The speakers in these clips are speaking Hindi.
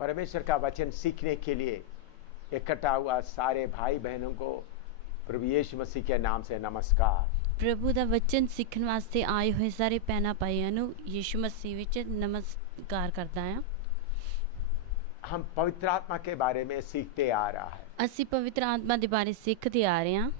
परमेश्वर का वचन सीखने के लिए इकट्ठा हुआ सारे भाई बहनों को प्रभु यीशु मसीह के नाम से नमस्कार। प्रभु दा वचन सीखण वास्ते आए हुए सारे भैणां भाइयों नूं यीशु मसीह विच नमस्कार करदा हां। हम पवित्र आत्मा के बारे में सीखते आ रहा है। असीं पवित्र आत्मा दे बारे सीखते आ रहे हां।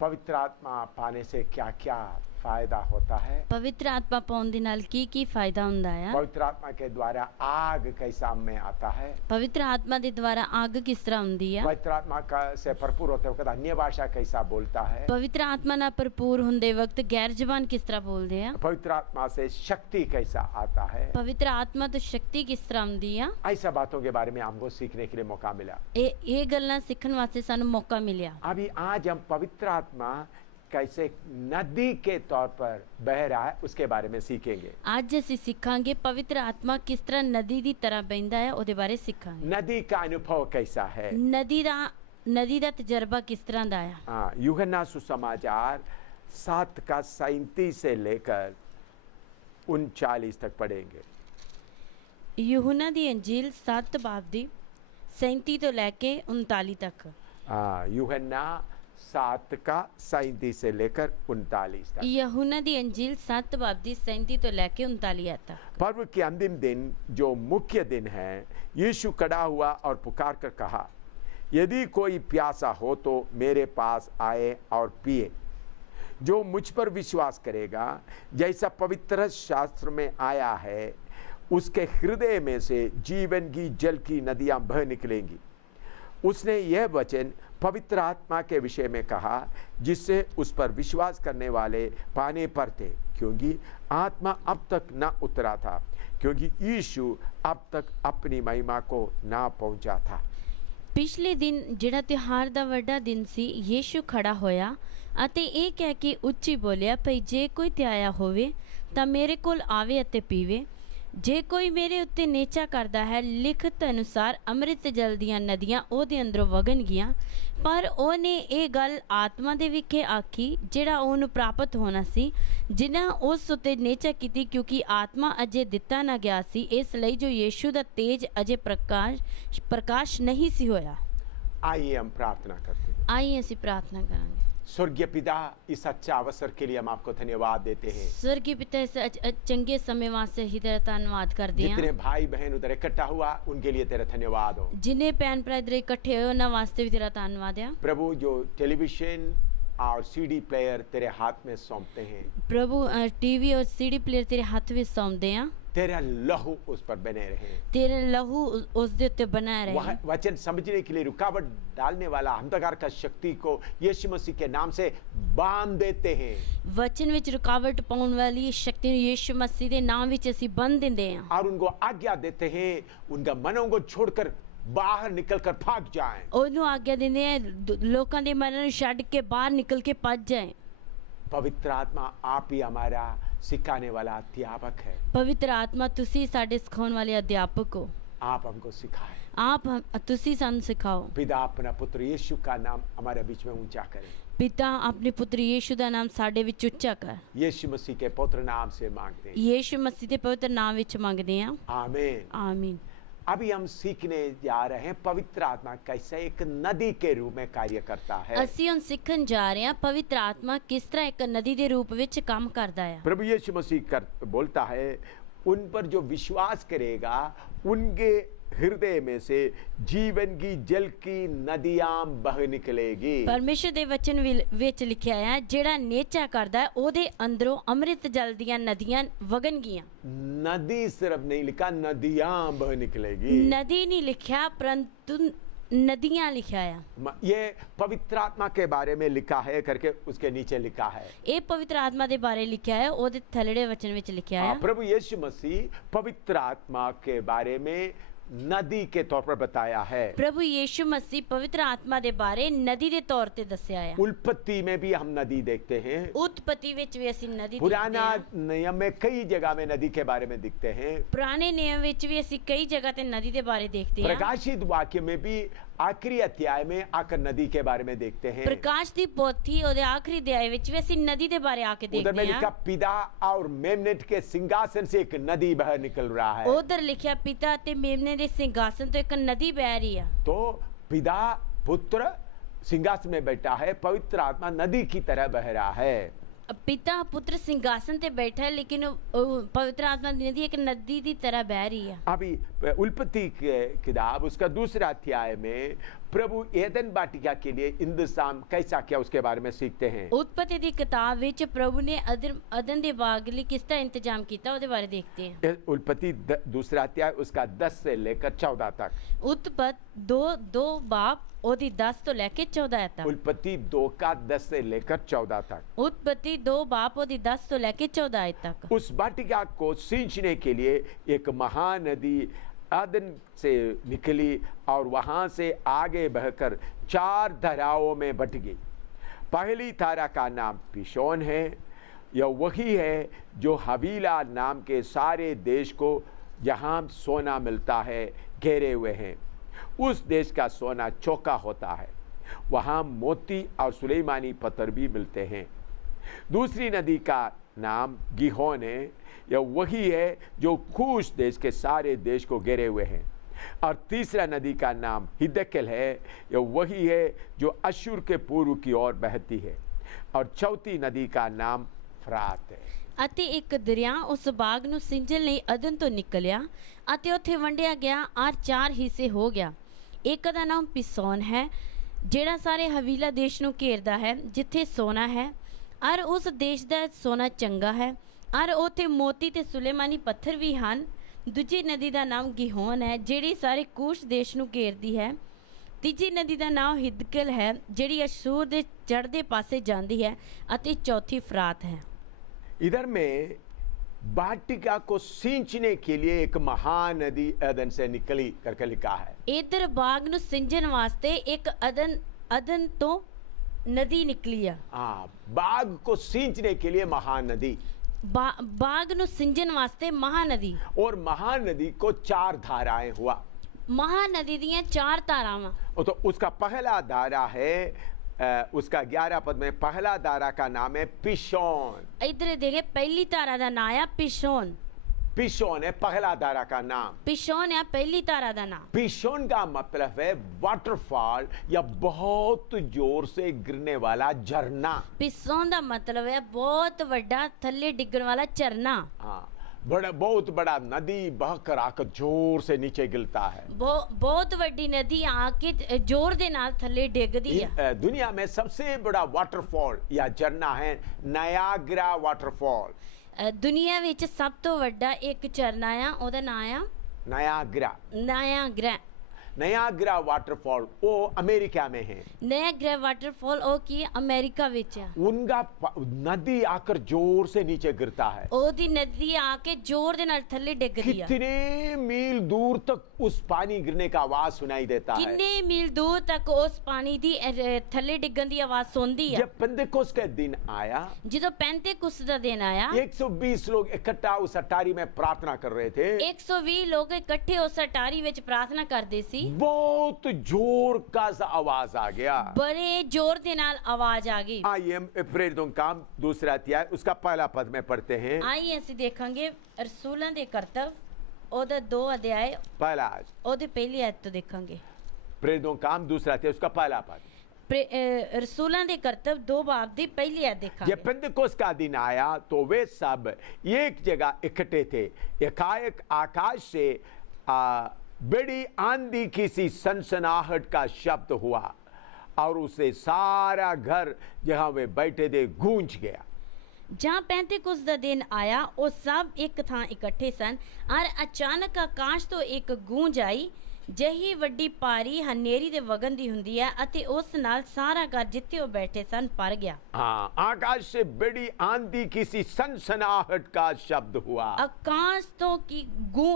पवित्र आत्मा पाने से क्या क्या फायदा होता है, पवित्र आत्मा पाउण दे नाल की फायदा हुंदा है। पवित्र आत्मा के द्वारा आग कैसा में आता है, पवित्र आत्मा दे द्वारा आग किस तरह हुंदी है, पवित्र आत्मा का से भरपूर होते वक्त अन्य भाषा कैसा बोलता है, पवित्र आत्मा ना भरपूर हुंदे वक्त गैर जबान किस तरह बोलदे हैं, पवित्र आत्मा से शक्ति कैसा आता है, पवित्र आत्मा तो शक्ति किस तरह हुंदी है। ऐसा बातों के बारे में हमको सीखने के लिए मौका मिला। ये गल्लां सीखण वास्ते सानूं मौका मिलिया। अभी आज हम पवित्र आत्मा कैसे नदी के तौर पर बह रहा है उसके बारे में सीखेंगे। आज असीं सीखांगे पवित्र आत्मा किस तरह नदी दी तरह बहंदा है, ओदे बारे सीखांगे। नदी का अनुभव कैसा है, नदी दा तजर्बा किस तरह दा है। हाँ, यूहन्ना सुसमाचार 7 का 37 से लेकर 39 तक पढ़ेंगे। यूहन्ना दी अंजील 7 बाब दी 37 तो लेके 39 तक। हाँ, यूहन्ना 7 का 37 से लेकर 39 तक। यूहन्ना दी अंजील 7 बाब दी 37 तो लेके 39 तक। पर्व के अंतिम दिन जो मुख्य दिन है, यीशु खड़ा हुआ और पुकार कर कहा, यदि कोई प्यासा हो तो मेरे पास आए और पिए। जो मुझ पर विश्वास करेगा, जैसा पवित्र शास्त्र में आया है, उसके हृदय में से जीवन की जल की नदियां बह निकलेंगी। उसने यह वचन पवित्र आत्मा के विषय में कहा, जिससे उस पर विश्वास करने वाले पाने पर थे, क्योंकि आत्मा अब तक ना उतरा था, क्योंकि यीशु अब तक अपनी महिमा को ना पहुंचा था। पिछले दिन जिहड़ा त्योहार दा वड्डा दिन सी, यीशु खड़ा होया अते ਇਹ ਕਹਿ ਕੇ ਉੱਚੀ ਬੋਲਿਆ ਭਈ ਜੇ ਕੋਈ ਧਿਆਇਆ ਹੋਵੇ ਤਾਂ ਮੇਰੇ ਕੋਲ ਆਵੇ ਅਤੇ ਪੀਵੇ। ਜੇ ਕੋਈ ਮੇਰੇ ਉੱਤੇ ਨੇਚਾ ਕਰਦਾ ਹੈ, ਲਿਖਤ ਅਨੁਸਾਰ ਅੰਮ੍ਰਿਤ ਜਲ ਦੀਆਂ ਨਦੀਆਂ ਉਹਦੇ ਅੰਦਰੋਂ ਵਗਣਗੀਆਂ। ਪਰ ਉਹਨੇ ਇਹ ਗੱਲ ਆਤਮਾ ਦੇ ਵਿਖੇ ਆਖੀ ਜਿਹੜਾ ਉਹਨੂੰ ਪ੍ਰਾਪਤ ਹੋਣਾ ਸੀ, ਜਿਨ੍ਹਾਂ ਉਸ ਉੱਤੇ ਨੇਚਾ ਕੀਤੀ, ਕਿਉਂਕਿ ਆਤਮਾ ਅਜੇ ਦਿੱਤਾ ਨਾ ਗਿਆ ਸੀ, ਇਸ ਲਈ ਜੋ ਯੀशु ਦਾ ਤੇਜ ਅਜੇ प्रकाश नहीं सी होया। आइए हम प्रार्थना करते हैं। आइए ਅਸੀਂ प्रार्थना करांगे। स्वर्गीय पिता, इस अच्छा अवसर के लिए हम आपको धन्यवाद देते हैं। स्वर्गीय पिता, इस चंगे समय वास्ते ही तेरा धन्यवाद करते हैं। जितने भाई बहन उधर इकट्ठा हुआ उनके लिए तेरा धन्यवाद हो। जिन्हें भैन भरा इधर इकट्ठे हुए उन्हें वास्ते भी तेरा धन्यवाद है। प्रभु, जो टेलीविजन और सीडी प्लेयर तेरे हाथ में सौंपते हैं, प्रभु टीवी और सीडी प्लेयर तेरे हाथ में सौंपते हैं, तेरा लहू उस पर बने रहे, तेरे लहू उस दे उत्ते बना रहे। वचन समझने के लिए रुकावट डालने वाला अंधकार का शक्ति को यीशु मसीह के नाम से बांध देते हैं। वचन विच रुकावट पाउण वाली शक्ति यीशु मसीह दे नाम विच असीं बंद देंदे हैं और उनको आज्ञा देते हैं, उनका मनों को छोड़कर बाहर निकलकर भाग जाएं। ओनू आज्ञा देंदे हैं, लोकां दे मनां नूं छड्ड के बाहर निकल के भज जाएं। पवित्र आत्मा आप ही हमारा सिखाने वाला अध्यापक है। पवित्र आत्मा तुसी साडे सिखाउण वाले अध्यापक हो। आप हमको सिखाएं। आप तुसी सानूं सिखाओ। पिता अपना पुत्र यीशु का नाम हमारे बीच में ऊंचा करें। पिता अपने पुत्र यीशु दा नाम साडे विच उच्चा कर। यीशु मसीह के पवित्र नाम से मांगते हैं। यीशु मसीह दे पवित्र नाम विच मांगदे हां। आमीन। आमीन। अभी हम सीखने जा रहे हैं पवित्र आत्मा कैसे एक नदी के रूप में कार्य करता है। ਅਸੀਂ ਹੁਣ ਸਿੱਖਣ ਜਾ ਰਹੇ ਹਾਂ पवित्र आत्मा किस तरह एक नदी ਦੇ रूप ਵਿੱਚ ਕੰਮ ਕਰਦਾ ਹੈ। प्रभु यीशु मसीह बोलता है, उन पर जो विश्वास करेगा उनके हृदय में से जीवन की जल की नदियां बह निकलेगी। परमेश्वर ਦੇ ਵਚਨ ਵਿੱਚ ਲਿਖਿਆ ਹੈ, ਜਿਹੜਾ ਨੇਚਾ ਕਰਦਾ ਹੈ ਉਹਦੇ ਅੰਦਰੋਂ ਅੰਮ੍ਰਿਤ ਜਲ ਦੀਆਂ ਨਦੀਆਂ ਵਗਣਗੀਆਂ। नदी सिर्फ नहीं लिखा, नदियां बह निकलेगी। नदी नहीं लिखा परंतु नदियां लिखा है। ये पवित्र आत्मा के बारे में लिखा है करके उसके नीचे लिखा है। ये पवित्र आत्मा दे बारे लिखा है, ओदे थलड़े वचन विच लिखा है। प्रभु यीशु मसीह पवित्र आत्मा के बारे में नदी के तौर पर बताया है। प्रभु यीशु मसीह पवित्र आत्मा दे बारे नदी दे तौर ते दस्या है। उत्पत्ति में भी हम नदी देखते हैं। उत्पत्ति विच भी ਅਸੀਂ नदी पुराना नियम में कई जगह में नदी के बारे में दिखते हैं। पुराने नियम विच भी ਅਸੀਂ कई जगह ते नदी दे बारे देखते हैं। प्रकाशित वाक्य में भी आखिरी अध्याय में आकर नदी के बारे में देखते हैं। ਪ੍ਰਕਾਸ਼ ਦੀ ਪੋਥੀ ਉਹਦੇ ਆਖਰੀ ਅਧਿਆਇ ਵਿੱਚ ਵੀ ਅਸੀਂ ਨਦੀ ਦੇ ਬਾਰੇ ਆ ਕੇ उधर में ਦੇਖਦੇ लिखा ਹਾਂ। पिता और मेमनेट के सिंहासन से एक नदी बह निकल रहा है। ਉਧਰ ਲਿਖਿਆ ਪਿਤਾ ਅਤੇ ਮੇਮਨੇ ਦੇ ਸਿੰਘਾਸਨ ਤੋਂ ਇੱਕ ਨਦੀ ਵਹਿ ਰਹੀ ਆ। तो पिता पुत्र सिंहासन में बैठा है, पवित्र आत्मा नदी की तरह बह रहा है। ਪਿਤਾ ਪੁੱਤਰ ਸਿੰਘਾਸਨ ਤੇ ਬੈਠਾ ਹੈ, ਲੇਕਿਨ ਉਹ ਪਵਿੱਤਰ ਆਤਮਾ ਦੀ ਨਦੀ ਇੱਕ ਨਦੀ ਦੀ ਤਰ੍ਹਾਂ ਬਹਿ ਰਹੀ ਹੈ। अभी उल्पत्ति किताब उसका दूसरा अध्याय में प्रभु एदन वाटिका के लिए इंतजाम कैसा किया उसके बारे में सीखते हैं। ਉਤਪਤੀ ਦੀ ਕਿਤਾਬ ਵਿੱਚ ਪ੍ਰਭੂ ਨੇ ਅਦਨ ਦੇ ਬਾਗ ਲਈ ਕਿਸ ਤਰ੍ਹਾਂ ਇੰਤਜ਼ਾਮ ਕੀਤਾ ਉਹਦੇ ਬਾਰੇ ਦੇਖਦੇ ਹਾਂ। उल्पत्ति दूसरा अध्याय उसका 10 से लेकर 14 तक। ਉਤਪਤ 2 ਬਾਪ ਉਹਦੀ 10 ਤੋਂ ਲੈ ਕੇ 14 ਤੱਕ। उल्पत्ति 2 का 10 से लेकर 14 तक। ਉਤਪਤੀ 2 ਬਾਪ ਉਹਦੀ 10 ਤੋਂ ਲੈ ਕੇ 14 ਤੱਕ। उस वाटिका को सींचने के लिए एक महानदी अदन से निकली और वहां से आगे बहकर 4 धाराओं में बट गई। पहली धारा का नाम पिशोन है। यह वही है जो हवीला नाम के सारे देश को जहां सोना मिलता है घेरे हुए हैं। उस देश का सोना चौका होता है, वहां मोती और सुलेमानी पत्थर भी मिलते हैं। दूसरी नदी का नाम गिहोन है। यह वही है जो खूश देश के सारे देश को घेरे हुए हैं। और तीसरा नदी का नाम हिद्देकेल है। यह वही है जो अश्शूर के पूर्व की ओर बहती है। और चौथी नदी का नाम फरात है। ਅਤੇ ਇੱਕ ਦਰਿਆ ਉਸ ਬਾਗ ਨੂੰ ਸਿੰਜਣ ਲਈ ਅਦਨ ਤੋਂ ਨਿਕਲਿਆ ਅਤੇ ਉੱਥੇ ਵੰਡਿਆ ਗਿਆ ਔਰ 4 ਹਿੱਸੇ ਹੋ ਗਿਆ। ਇੱਕ ਦਾ ਨਾਮ ਪਿਸੋਨ ਹੈ, ਜਿਹੜਾ ਸਾਰੇ ਹਵੀਲਾ ਦੇਸ਼ ਨੂੰ ਘੇਰਦਾ ਹੈ, ਜਿੱਥੇ ਸੋਨਾ ਹੈ ਔਰ ਉਸ ਦੇਸ਼ ਦਾ ਸੋਨਾ ਚੰਗਾ ਹੈ ਔਰ ਉੱਥੇ ਮੋਤੀ ਤੇ ਸੁਲੇਮਾਨੀ ਪੱਥਰ ਵੀ ਹਨ। ਦੂਜੀ ਨਦੀ ਦਾ ਨਾਮ ਗਿਹੋਨ ਹੈ, ਜਿਹੜੀ ਸਾਰੇ ਕੂਸ਼ ਦੇਸ਼ ਨੂੰ ਘੇਰਦੀ ਹੈ। ਤੀਜੀ ਨਦੀ ਦਾ ਨਾਮ ਹਿਦਕਲ ਹੈ, ਜਿਹੜੀ ਅਸ਼ੂਰ ਦੇ ਚੜ੍ਹਦੇ ਪਾਸੇ ਜਾਂਦੀ ਹੈ। ਅਤੇ ਚੌਥੀ ਫਰਾਤ ਹੈ। इधर में वाटिका को सींचने के लिए एक महानदी अदन से निकली करके लिखा है। ਇਧਰ ਬਾਗ ਨੂੰ ਸਿੰਜਣ ਵਾਸਤੇ ਇੱਕ ਅਦਨ ਤੋਂ ਨਦੀ ਨਿਕਲੀ ਆ। हाँ, बाग को सींचने के लिए महानदी। ਬਾਗ ਨੂੰ ਸਿੰਜਣ ਵਾਸਤੇ ਮਹਾਨਦੀ। और महानदी को 4 धाराएं हुआ। ਮਹਾਨਦੀ ਦੀਆਂ 4 ਧਾਰਾਵਾਂ। तो उसका पहला धारा है उसका 11 पद में पहला धारा का नाम है पिशोन। ਇਧਰ ਦੇਖੇ ਪਹਿਲੀ ਧਾਰਾ ਦਾ ਨਾਮ ਆ ਪਿਸ਼ੋਨ। पिशोन है पहला धारा का नाम। ਪਿਸ਼ੋਨ ਆ ਪਹਿਲੀ ਧਾਰਾ ਦਾ ਨਾਮ। पिशोन का मतलब है वाटरफॉल या बहुत जोर से गिरने वाला झरना। ਪਿਸ਼ੋਨ ਦਾ ਮਤਲਬ ਹੈ ਬਹੁਤ ਵੱਡਾ ਥੱਲੇ ਡਿੱਗਣ ਵਾਲਾ ਝਰਨਾ। हाँ, बहुत बड़ा नदी बहकर आकर जोर से नीचे गिरता है। ਬਹੁਤ ਵੱਡੀ ਨਦੀ ਆ ਕੇ ਜ਼ੋਰ ਦੇ ਨਾਲ ਥੱਲੇ ਡਿੱਗਦੀ ਆ। दुनिया में सबसे बड़ा वाटरफॉल या झरना है नायाग्रा वाटरफॉल। ਦੁਨੀਆ ਵਿੱਚ ਸਭ ਤੋਂ ਵੱਡਾ ਇੱਕ ਝਰਨਾ ਆ, ਉਹਦਾ ਨਾਮ ਆ नायाग्रा। ਨਾਇਆਗਰਾ। नायाग्रा वाटरफॉल वो अमेरिका में है। ਨਾਇਆਗਰਾ ਵਾਟਰਫਾਲ ਉਹ ਕੀ ਅਮਰੀਕਾ ਵਿੱਚ ਆ। उनका नदी आकर जोर से नीचे गिरता है। ਉਹਦੀ ਨਦੀ ਆ ਕੇ ਜ਼ੋਰ ਦੇ ਨਾਲ ਥੱਲੇ ਡਿੱਗਦੀ ਆ। कितने मील दूर तक उस पानी गिरने का आवाज सुनाई देता है। ਕਿੰਨੇ ਮੀਲ ਦੂਰ ਤੱਕ ਉਸ ਪਾਣੀ ਦੀ ਥੱਲੇ ਡਿੱਗਣ ਦੀ ਆਵਾਜ਼ ਸੁਣਦੀ ਆ। जब पेंतेकोस्त का दिन आया, ਜਦੋਂ ਪੈਂਤੇਕੁਸਤ ਦਾ ਦਿਨ ਆਇਆ, 120 लोग इकट्ठा उस अटारी में प्रार्थना कर रहे थे। 120 ਲੋਕ ਇਕੱਠੇ ਉਸ ਅਟਾਰੀ ਵਿੱਚ ਪ੍ਰਾਰਥਨਾ ਕਰਦੇ ਸੀ। बहुत जोर का सा आवाज आ गया। ਬੜੇ ਜ਼ੋਰ ਦੇ ਨਾਲ ਆਵਾਜ਼ ਆ ਗਈ। आइए हम प्रेरितों का काम दूसरा अध्याय उसका पहला पद में पढ़ते हैं। ਆइए ਅਸੀਂ ਦੇਖਾਂਗੇ ਰਸੂਲਾਂ ਦੇ ਕਰਤੱਵ ਉਹਦਾ 2 ਅਧਿਆਇ पहला आज ਉਹਦੇ ਪਹਿਲੀ ਆਇਤ ਤੋਂ ਦੇਖਾਂਗੇ। प्रेरितों का काम दूसरा अध्याय उसका पहला पद। रसूलों के कर्तव्य 2 बाब दी पहली आयत देखा। जब पेंतेकोस्त का दिन आया तो वे सब एक जगह इकट्ठे थे। एकाएक आकाश से बड़ी आंधी की सी सनसनाहट का शब्द हुआ और उसे सारा घर जहां वे बैठे थे गूंज गया। जहाँ पैंतीकुस्त ਦਾ ਦਿਨ ਆਇਆ ਉਹ ਸਭ ਇੱਕ ਥਾਂ ਇਕੱਠੇ ਸਨ ਔਰ ਅਚਾਨਕ ਆਕਾਸ਼ ਤੋਂ ਇੱਕ ਗੂੰਜ ਆਈ ਜਿਹੀ ਵੱਡੀ ਭਾਰੀ ਹਨੇਰੀ ਦੇ ਵਗਣ ਦੀ ਹੁੰਦੀ ਹੈ ਅਤੇ ਉਸ ਨਾਲ ਸਾਰਾ ਘਰ ਜਿੱਥੇ ਉਹ ਬੈਠੇ ਸਨ ਭਰ ਗਿਆ। हाँ, आकाश से बड़ी आंधी की सी सनसनाहट का शब्द हुआ। ਆਕਾਸ਼ ਤੋਂ ਕੀ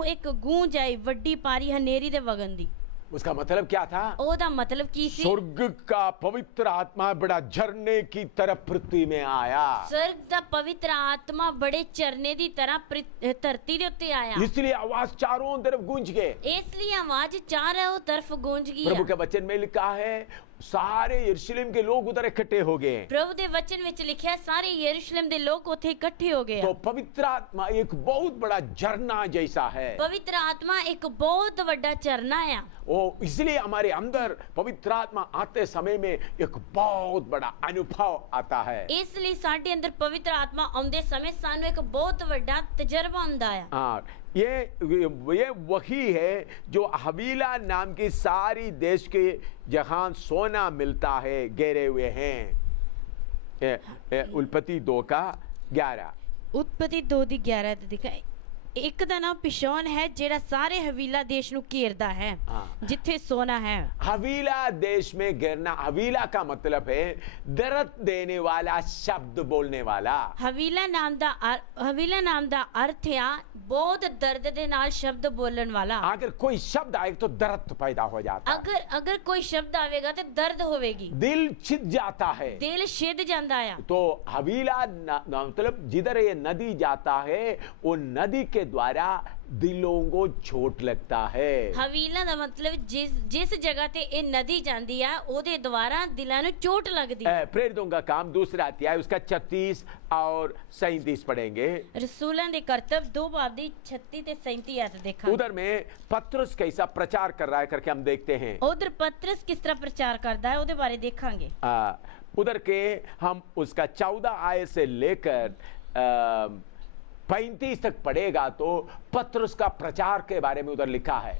ਇੱਕ ਗੂੰਜ ਆਈ ਵੱਡੀ ਭਾਰੀ ਹਨੇਰੀ ਦੇ ਵਗਣ ਦੀ। उसका मतलब क्या था? ਉਹਦਾ ਮਤਲਬ ਕੀ ਸੀ? स्वर्ग का पवित्र आत्मा बड़ा झरने की तरह पृथ्वी में आया, स्वर्ग ਦਾ ਪਵਿੱਤਰ ਆਤਮਾ ਬੜੇ ਝਰਨੇ ਦੀ ਤਰ੍ਹਾਂ ਧਰਤੀ ਦੇ ਉੱਤੇ ਆਇਆ। इसलिए आवाज चारों तरफ गूंज गए। ਇਸ ਲਈ ਆਵਾਜ਼ ਚਾਰੋਂ ਤਰਫ ਗੂੰਜ ਗਈ। प्रभु के वचन में लिखा है सारे यरूशलेम के लोग उधर इकट्ठे हो गए। ਪ੍ਰਭੂ ਦੇ ਵਚਨ ਵਿੱਚ ਲਿਖਿਆ ਸਾਰੇ ਯਰੂਸ਼ਲਮ ਦੇ ਲੋਕ ਉੱਥੇ ਇਕੱਠੇ ਹੋ ਗਏ। तो पवित्र आत्मा एक बहुत बड़ा झरना जैसा है। ਪਵਿੱਤਰ ਆਤਮਾ ਇੱਕ ਬਹੁਤ ਵੱਡਾ ਝਰਨਾ ਆ। वो इसलिए हमारे अंदर पवित्र आत्मा आते समय में एक बहुत बड़ा अनुभव आता है। ਇਸ ਲਈ ਸਾਡੇ ਅੰਦਰ ਪਵਿੱਤਰ ਆਤਮਾ ਆਉਂਦੇ ਸਮੇਂ ਸਾਨੂੰ ਇੱਕ ਬਹੁਤ ਵੱਡਾ ਤਜਰਬਾ ਹੁੰਦਾ ਆ। हाँ, ये वही है जो हवीला नाम की सारी देश के जहां सोना मिलता है घेरे हुए हैं। उल्पत्ति 2:11। ਉਤਪਤੀ 2 ਦੀ 11 ਤੇ ਦਿਖਾ ਇੱਕ ਦਾ ਨਾਮ ਪਿਸ਼ੌਨ ਹੈ ਜਿਹੜਾ ਸਾਰੇ ਹਵੀਲਾ ਦੇਸ਼ ਨੂੰ ਘੇਰਦਾ ਹੈ ਜਿੱਥੇ ਸੋਨਾ ਹੈ। हवीला देश में घेरना, हवीला का मतलब है दर्द देने वाला, शब्द बोलने वाला। ਹਵੀਲਾ ਨਾਮ ਦਾ ਅਰਥ ਆ ਬਹੁਤ ਦਰਦ ਦੇ ਨਾਲ ਸ਼ਬਦ ਬੋਲਣ ਵਾਲਾ। अगर कोई शब्द आए तो दर्द पैदा हो जाता है, ਅਗਰ ਕੋਈ ਸ਼ਬਦ ਆਵੇਗਾ ਤੇ ਦਰਦ ਹੋਵੇਗੀ, दिल छिद जाता है। ਦਿਲ ਛਿਦ ਜਾਂਦਾ ਆ। तो हवीला मतलब जिधर ये नदी जाता है वो नदी के द्वारा दिलों को चोट लगता है। ਹਵੀਲਾ ਦਾ ਮਤਲਬ ਜਿਸ ਜਗ੍ਹਾ ਤੇ ਇਹ ਨਦੀ ਜਾਂਦੀ ਆ ਉਹਦੇ ਦੁਆਰਾ ਦਿਲਾਂ ਨੂੰ ਚੋਟ ਲੱਗਦੀ ਹੈ। प्रेरितों का काम दूसरा अध्याय उसका 36 और 37 पढ़ेंगे। रसूलों के कर्तव्य 2 बाब दी 36 ते 37 आयत देखा। उधर में पतरस कैसा प्रचार कर रहा है करके हम देखते हैं। उधर पतरस किस तरह प्रचार करता है उधर बारे देखांगे। उधर के हम उसका 14 आयत से लेकर 35 तक पढ़ेगा तो पतरस का प्रचार के बारे में उधर लिखा है।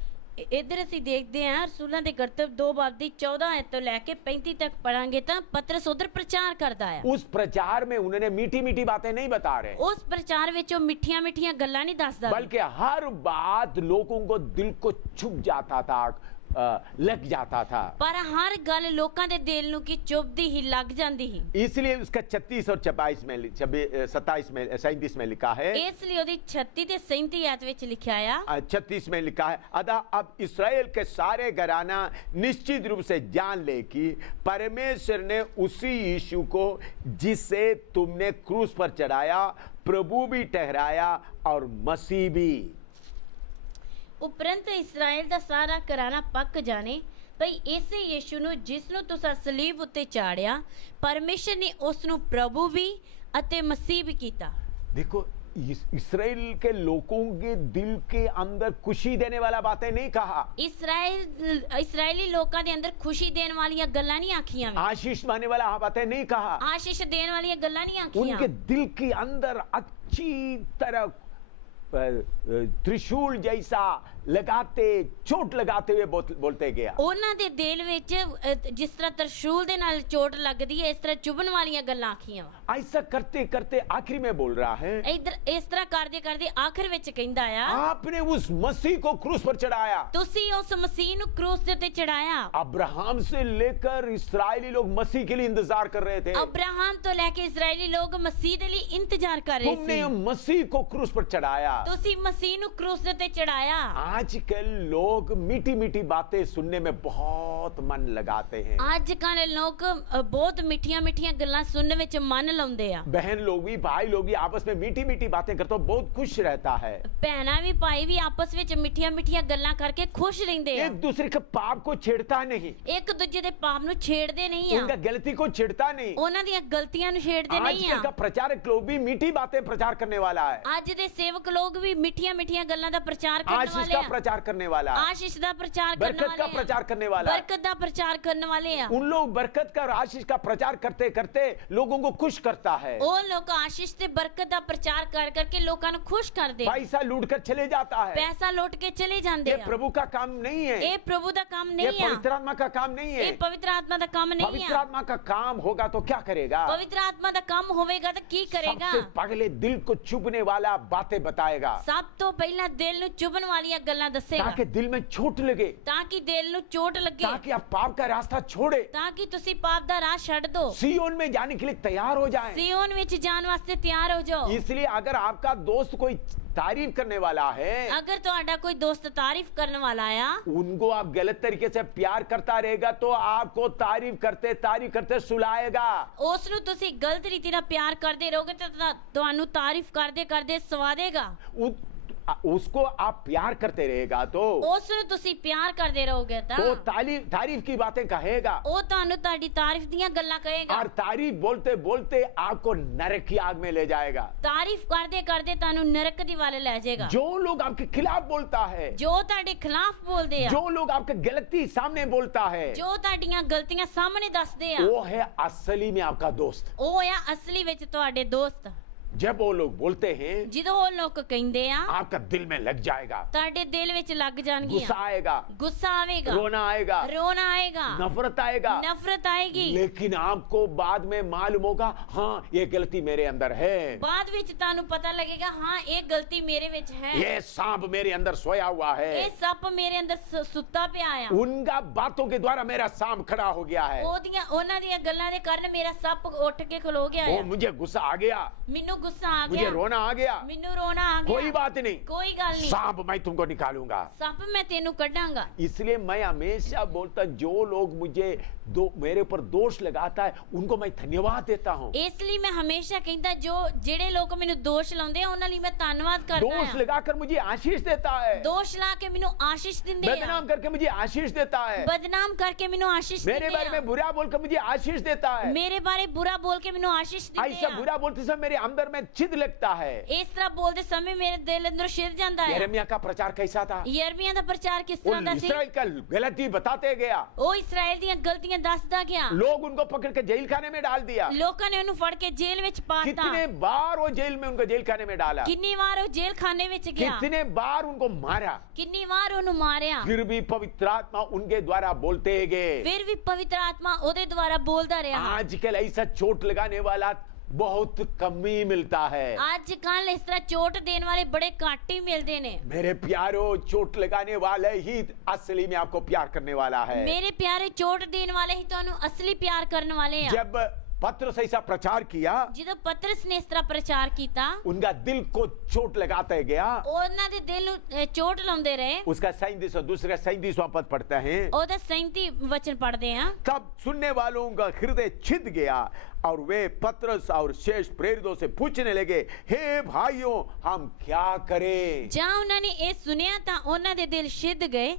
इधर ਅਸੀਂ ਦੇਖਦੇ ਹਾਂ ਰਸੂਲਾਂ ਦੇ ਕਰਤੱਵ 2 ਬਾਬ ਦੀ 14 ਆਇਤ ਤੋਂ ਲੈ ਕੇ 35 तक पढ़ांगे ਤਾਂ ਪਤਰਸ ਉਧਰ ਪ੍ਰਚਾਰ ਕਰਦਾ ਹੈ। उस प्रचार में उन्होंने मीठी मीठी बातें नहीं बता रहे, उस प्रचार ਵਿੱਚ ਉਹ ਮਿੱਠੀਆਂ ਮਿੱਠੀਆਂ ਗੱਲਾਂ ਨਹੀਂ ਦੱਸਦਾ, बल्कि हर बात लोगों को दिल को छुप जाता था, लग जाता था। पर हर गल लोकां दे दिल नु की चुभदी ही लग जांदी ही। इसलिए उसका 36 और 27 में 27 में 37 में लिखा है। इसलिए ओदी 36 ते 37 आयत विच लिखा है। 36 में लिखा है, अतः अब इस्राएल के सारे घराना निश्चित रूप से जान ले कि परमेश्वर ने उसी यीशु को जिसे तुमने क्रूस पर चढ़ाया प्रभु भी ठहराया और मसीह भी। उपरंत इस्राएल ਦਾ ਸਾਰਾ ਘਰਾਣਾ ਪੱਕ ਜਾਣੇ ਭਈ ਇਸੇ ਯੀਸ਼ੂ ਨੂੰ ਜਿਸ ਨੂੰ ਤੁਸੀਂ ਸਲੀਬ ਉੱਤੇ ਚਾੜਿਆ ਪਰਮੇਸ਼ਰ ਨੇ ਉਸ ਨੂੰ ਪ੍ਰਭੂ ਵੀ ਅਤੇ ਮਸੀਹ ਵੀ ਕੀਤਾ। देखो इस्राएल के लोगों के दिल के अंदर खुशी देने वाला बातें नहीं कहा, इस्राएली लोगों के अंदर खुशी देने वाली गल्लां नहीं आखियां, आशीष पाने वाला बातें नहीं कहा, आशीष देने वाली गल्लां नहीं आखियां। उनके दिल के अंदर अच्छी तरह त्रिशूल जैसा लगाते चोट लगाते हुए बोलते गया। ਉਹਨਾਂ ਦੇ ਦਿਲ ਵਿੱਚ ਜਿਸ ਤਰ੍ਹਾਂ ਤਰਸ਼ੂਲ ਦੇ ਨਾਲ ਚੋਟ ਲੱਗਦੀ ਹੈ ਇਸ ਤਰ੍ਹਾਂ ਚੁਭਣ ਵਾਲੀਆਂ ਗੱਲਾਂ ਆਖੀਆਂ। ऐसा करते करते आखिरी में बोल रहा है, इधर इस तरह ਕਰਦੇ ਕਰਦੇ ਆਖਰ ਵਿੱਚ ਕਹਿੰਦਾ ਆ आपने उस मसीह को क्रूस पर चढ़ाया। ਤੁਸੀਂ ਉਸ ਮਸੀਹ ਨੂੰ ਕ੍ਰੂਸ ਦੇ ਉੱਤੇ ਚੜਾਇਆ। अब्राहम से लेकर इस्राएली लोग मसीह के लिए इंतजार कर रहे थे। अब्राहम तो लेके इस्राएली लोग मसीह के लिए इंतजार कर रहे थे। तुमने मसीह को क्रूस पर चढ़ाया। ਤੁਸੀਂ ਮਸੀਹ ਨੂੰ ਕ੍ਰੂਸ ਦੇ ਉੱਤੇ ਚੜਾਇਆ। आजकल लोग मीठी मीठी बातें सुनने में बहुत मन लगाते हैं। आजकल लोग बहुत मिठियां मिठियां गल्लां सुनने ਵਿੱਚ मन ਲਾਉਂਦੇ ਆ। बहन लोग भी भाई लोग भी आपस में मीठी मीठी बातें करते हो बहुत खुश रहता है। ਭੈਣਾਂ ਵੀ ਭਾਈ ਵੀ ਆਪਸ ਵਿੱਚ ਮਿੱਠੀਆਂ ਮਿੱਠੀਆਂ ਗੱਲਾਂ ਕਰਕੇ ਖੁਸ਼ ਰਹਿੰਦੇ ਆ। एक दूसरे के पाप को छेड़ता नहीं, ਇੱਕ ਦੂਜੇ ਦੇ ਪਾਪ ਨੂੰ ਛੇੜਦੇ ਨਹੀਂ ਆ, उनका गलती को छेड़ता नहीं, ਉਹਨਾਂ ਦੀਆਂ ਗਲਤੀਆਂ ਨੂੰ ਛੇੜਦੇ ਨਹੀਂ ਆ। आजकल का प्रचारक लोग भी मीठी बातें प्रचार करने वाला है। ਅੱਜ ਦੇ ਸੇਵਕ ਲੋग भी मिठियां मिठियां गल्लां दा प्रचार करने आशीष वाले का आ, प्रचार करने वाला, आशीष दा प्रचार करने बरकत का वाले प्रचार करने वाला, बरकत दा प्रचार करने वाले आ। उन लोग बरकत का और आशीष का प्रचार करते करते लोगों को खुश करता है। ਉਹ ਲੋਕ आशीष ਤੇ बरकत ਦਾ ਪ੍ਰਚਾਰ ਕਰ ਕਰਕੇ ਲੋਕਾਂ ਨੂੰ ਖੁਸ਼ ਕਰਦੇ ਆ। पैसा लूट कर चले जाता है। ਪੈਸਾ ਲੁੱਟ ਕੇ ਚਲੇ ਜਾਂਦੇ ये ਆ। प्रभु का काम नहीं है, ਇਹ ਪ੍ਰਭੂ ਦਾ ਕੰਮ ये ਨਹੀਂ ਆ, पवित्र आत्मा का काम नहीं है। ਇਹ ਪਵਿੱਤਰ ਆਤਮਾ ਦਾ ਕੰਮ ਨਹੀਂ पवित्र ਆ। आत्मा का काम होगा तो क्या करेगा? ਪਵਿੱਤਰ ਆਤਮਾ ਦਾ ਕੰਮ ਹੋਵੇਗਾ ਤਾਂ ਕੀ ਕਰੇਗਾ? सबसे पहले दिल को चुभने वाला बातें बताएगा। ਸਭ ਤੋਂ ਪਹਿਲਾਂ ਦਿਲ ਨੂੰ ਚੁਭਣ ਵਾਲੀਆਂ ਗੱਲਾਂ ਦੱਸੇਗਾ ताकि दिल में चोट लगे, ਤਾਂ ਕਿ ਦਿਲ ਨੂੰ ਚੋਟ ਲੱਗੇ, ताकि आप पाप का रास्ता छोड़े, ਤਾਂ कि ਤੁਸੀਂ ਪਾਪ ਦਾ ਰਾਹ ਛੱਡ ਦਿਓ, सिय्योन में जाने के लिए तैयार हो जाएं। ਸੀਓਨ ਵਿੱਚ ਜਾਣ ਵਾਸਤੇ ਤਿਆਰ ਹੋ ਜਾਓ। इसलिए अगर आपका दोस्त कोई तारीफ करने वाला है, ਅਗਰ ਤੁਹਾਡਾ ਕੋਈ ਦੋਸਤ ਤਾਰੀਫ ਕਰਨ ਵਾਲਾ ਆ, उनको आप गलत तरीके से प्यार करता रहेगा तो आपको तारीफ करते सुलाएगा। ਉਸ ਨੂੰ ਤੁਸੀਂ ਗਲਤ ਰੀਤੀ ਨਾਲ ਪਿਆਰ ਕਰਦੇ ਰਹੋਗੇ ਤਾਂ ਤੁਹਾਨੂੰ ਤਾਰੀਫ ਕਰਦੇ ਕਰਦੇ ਸਵਾਦੇਗਾ। उसको आप प्यार करते रहेगा तो ਉਸ ਨੂੰ ਤੁਸੀਂ ਪਿਆਰ ਕਰਦੇ ਰਹੋਗੇ ਤਾਂ वो तारीफ की बातें कहेगा, ਉਹ ਤੁਹਾਨੂੰ ਤੁਹਾਡੀ ਤਾਰੀਫ ਦੀਆਂ ਗੱਲਾਂ ਕਹੇਗਾ, और तारीफ बोलते बोलते आपको नरक की आग में ले जाएगा। ਤਾਰੀਫ ਕਰਦੇ ਕਰਦੇ ਤੁਹਾਨੂੰ ਨਰਕ ਦੀ ਵੱਲ ਲੈ ਜਾਏਗਾ। जो लोग आपके खिलाफ बोलता है, ਜੋ ਤੁਹਾਡੇ ਖਿਲਾਫ ਬੋਲਦੇ ਆ, जो लोग आपके गलती सामने बोलता है, ਜੋ ਤੁਹਾਡੀਆਂ ਗਲਤੀਆਂ ਸਾਹਮਣੇ ਦੱਸਦੇ ਆ, वो है असली में आपका दोस्त। ਉਹ ਆ ਅਸਲੀ ਵਿੱਚ ਤੁਹਾਡੇ ਦੋਸਤ। जब वो लोग बोलते हैं, ਜਦੋਂ ਉਹ ਲੋਕ ਕਹਿੰਦੇ ਆ, आपका दिल में लग जाएगा, ਤੁਹਾਡੇ ਦਿਲ ਵਿੱਚ ਲੱਗ गुस्सा ਜਾਣਗੀਆਂ, आएगा, ਗੁੱਸਾ ਆਵੇਗਾ, रोना आएगा, ਰੋਣਾ ਆਏਗਾ, नफरत आएगा, ਨਫ਼ਰਤ ਆਏਗੀ। लेकिन आपको बाद में मालूम होगा, हाँ ये गलती मेरे अंदर है, ਬਾਅਦ ਵਿੱਚ ਤੁਹਾਨੂੰ ਪਤਾ ਲੱਗੇਗਾ ਹਾਂ ਇਹ ਗਲਤੀ ਮੇਰੇ ਵਿੱਚ ਹੈ, ये सांप मेरे अंदर सोया हुआ है, ਇਹ ਸੱਪ ਮੇਰੇ ਅੰਦਰ ਸੁੱਤਾ ਪਿਆ ਆ। उनका बातों के द्वारा मेरा सांप खड़ा हो गया है, ਉਹਨਾਂ ਦੀਆਂ ਗੱਲਾਂ ਦੇ ਕਾਰਨ ਮੇਰਾ ਸੱਪ ਉੱਠ ਕੇ ਖਲੋ ਗਿਆ वो ਹੈ। मुझे गुस्सा आ गया, ਮੈਨੂੰ ਗੁੱਸਾ ਆ मुझे ਗਿਆ, रोना आ गया, ਮੈਨੂੰ ਰੋਣਾ ਆ कोई ਗਿਆ, बात नहीं, ਕੋਈ ਗੱਲ ਨਹੀਂ, सांप मैं तुमको निकालूंगा। ਸੱਪ ਮੈਂ ਤੈਨੂੰ ਕੱਢਾਂਗਾ। इसलिए मैं हमेशा बोलता, जो लोग मुझे मेरे ऊपर दोष लगाता है उनको मैं धन्यवाद देता हूँ। ਇਸ ਲਈ ਮੈਂ ਹਮੇਸ਼ਾ ਕਹਿੰਦਾ ਜਿਹੜੇ ਲੋਕ ਮੈਨੂੰ ਦੋਸ਼ ਲਾਉਂਦੇ ਆ ਉਹਨਾਂ ਲਈ ਮੈਂ ਧੰਨਵਾਦ ਕਰਦਾ दोष ਹਾਂ। लगाकर मुझे आशीष देता है, ਦੋਸ਼ ਲਾ ਕੇ ਮੈਨੂੰ ਆਸ਼ੀਸ਼ ਦਿੰਦੇ ਆ, बदनाम करके मुझे आशीष देता है, ਬਦਨਾਮ ਕਰਕੇ ਮੈਨੂੰ ਆਸ਼ੀਸ਼ मेरे ਦਿੰਦੇ बारे ਆ, में बुरा बोलकर मुझे आशीष देता है। ਮੇਰੇ ਬਾਰੇ ਬੁਰਾ ਬੋਲ ਕੇ ਮੈਨੂੰ ਆਸ਼ੀਸ਼ ਦਿੰਦੇ ऐसा ਆ। बुरा बोलते समय मेरे अंदर में चिद लगता है। ਇਸ ਤਰ੍ਹਾਂ ਬੋਲਦੇ ਸਮੇਂ ਮੇਰੇ ਦਿਲ ਅੰਦਰ ਛਿੜ ਜਾਂਦਾ ਹੈ। यिर्मयाह का प्रचार कैसा था? ਯਰਮੀਆ ਦਾ ਪ੍ਰਚਾਰ ਕਿਸ ਤਰ੍ਹਾਂ उन ਦਾ ਸੀ? इस्राएल का गलती बताते गया, ਉਹ ਇਸਰਾਇਲ ਦੀਆਂ ਗਲਤੀਆਂ ਦੱਸਦਾ ਗਿਆ, लोग उनको पकड़ के जेल खाने में डाल दिया। ਲੋਕਾਂ ਨੇ ਉਹਨੂੰ ਫੜ ਕੇ ਜੇਲ੍ਹ ਵਿੱਚ ਪਾਤਾ। कितने बार वो जेल में उनको जेल खाने में डाला, ਕਿੰਨੀ ਵਾਰ ਉਹ ਜੇਲ੍ਹ ਖਾਨੇ ਵਿੱਚ ਗਿਆ, कितने बार उनको मारा, ਕਿੰਨੀ ਵਾਰ ਉਹਨੂੰ ਮਾਰਿਆ, फिर भी पवित्र आत्मा उनके द्वारा बोलते गए। ਫਿਰ ਵੀ ਪਵਿੱਤਰ ਆਤਮਾ ਉਹਦੇ ਦੁਆਰਾ ਬੋਲਦਾ ਰਿਹਾ। आजकल ऐसा चोट लगाने वाला बहुत कम ही मिलता है। ਅੱਜ ਕੱਲ ਇਸ ਤਰ੍ਹਾਂ ਚੋਟ ਦੇਣ ਵਾਲੇ ਬੜੇ ਘੱਟ ਹੀ ਮਿਲਦੇ ਨੇ। मेरे प्यारो, चोट लगाने वाले ही असली में आपको प्यार करने वाला है। ਮੇਰੇ ਪਿਆਰੇ ਚੋਟ ਦੇਣ ਵਾਲੇ ਹੀ ਤੁਹਾਨੂੰ ਅਸਲੀ ਪਿਆਰ ਕਰਨ ਵਾਲੇ ਆ। जब पत्रस ऐसा प्रचार किया, ਜਦੋਂ ਪਤਰਸ ਨੇ ਇਸ ਤਰ੍ਹਾਂ ਪ੍ਰਚਾਰ ਕੀਤਾ, उनका दिल को चोट लगाते गया। ਉਹਨਾਂ ਦੇ ਦਿਲ ਨੂੰ ਚੋਟ ਲਾਉਂਦੇ ਰਹੇ। उसका 37 और दूसरा 37वां पद पढ़ते हैं। ਉਹਦਾ 37 वचन पढ़ते हैं। तब सुनने वालों का हृदय छिद गया और वे पत्रस और शेष प्रेरितों से पूछने लगे, हे भाइयों, हम क्या करें? ਜਾਂ ਉਹਨਾਂ ਨੇ ਇਹ ਸੁਨਿਆ ਤਾਂ ਉਹਨਾਂ ਦੇ ਦਿਲ ਛਿਦ ਗਏ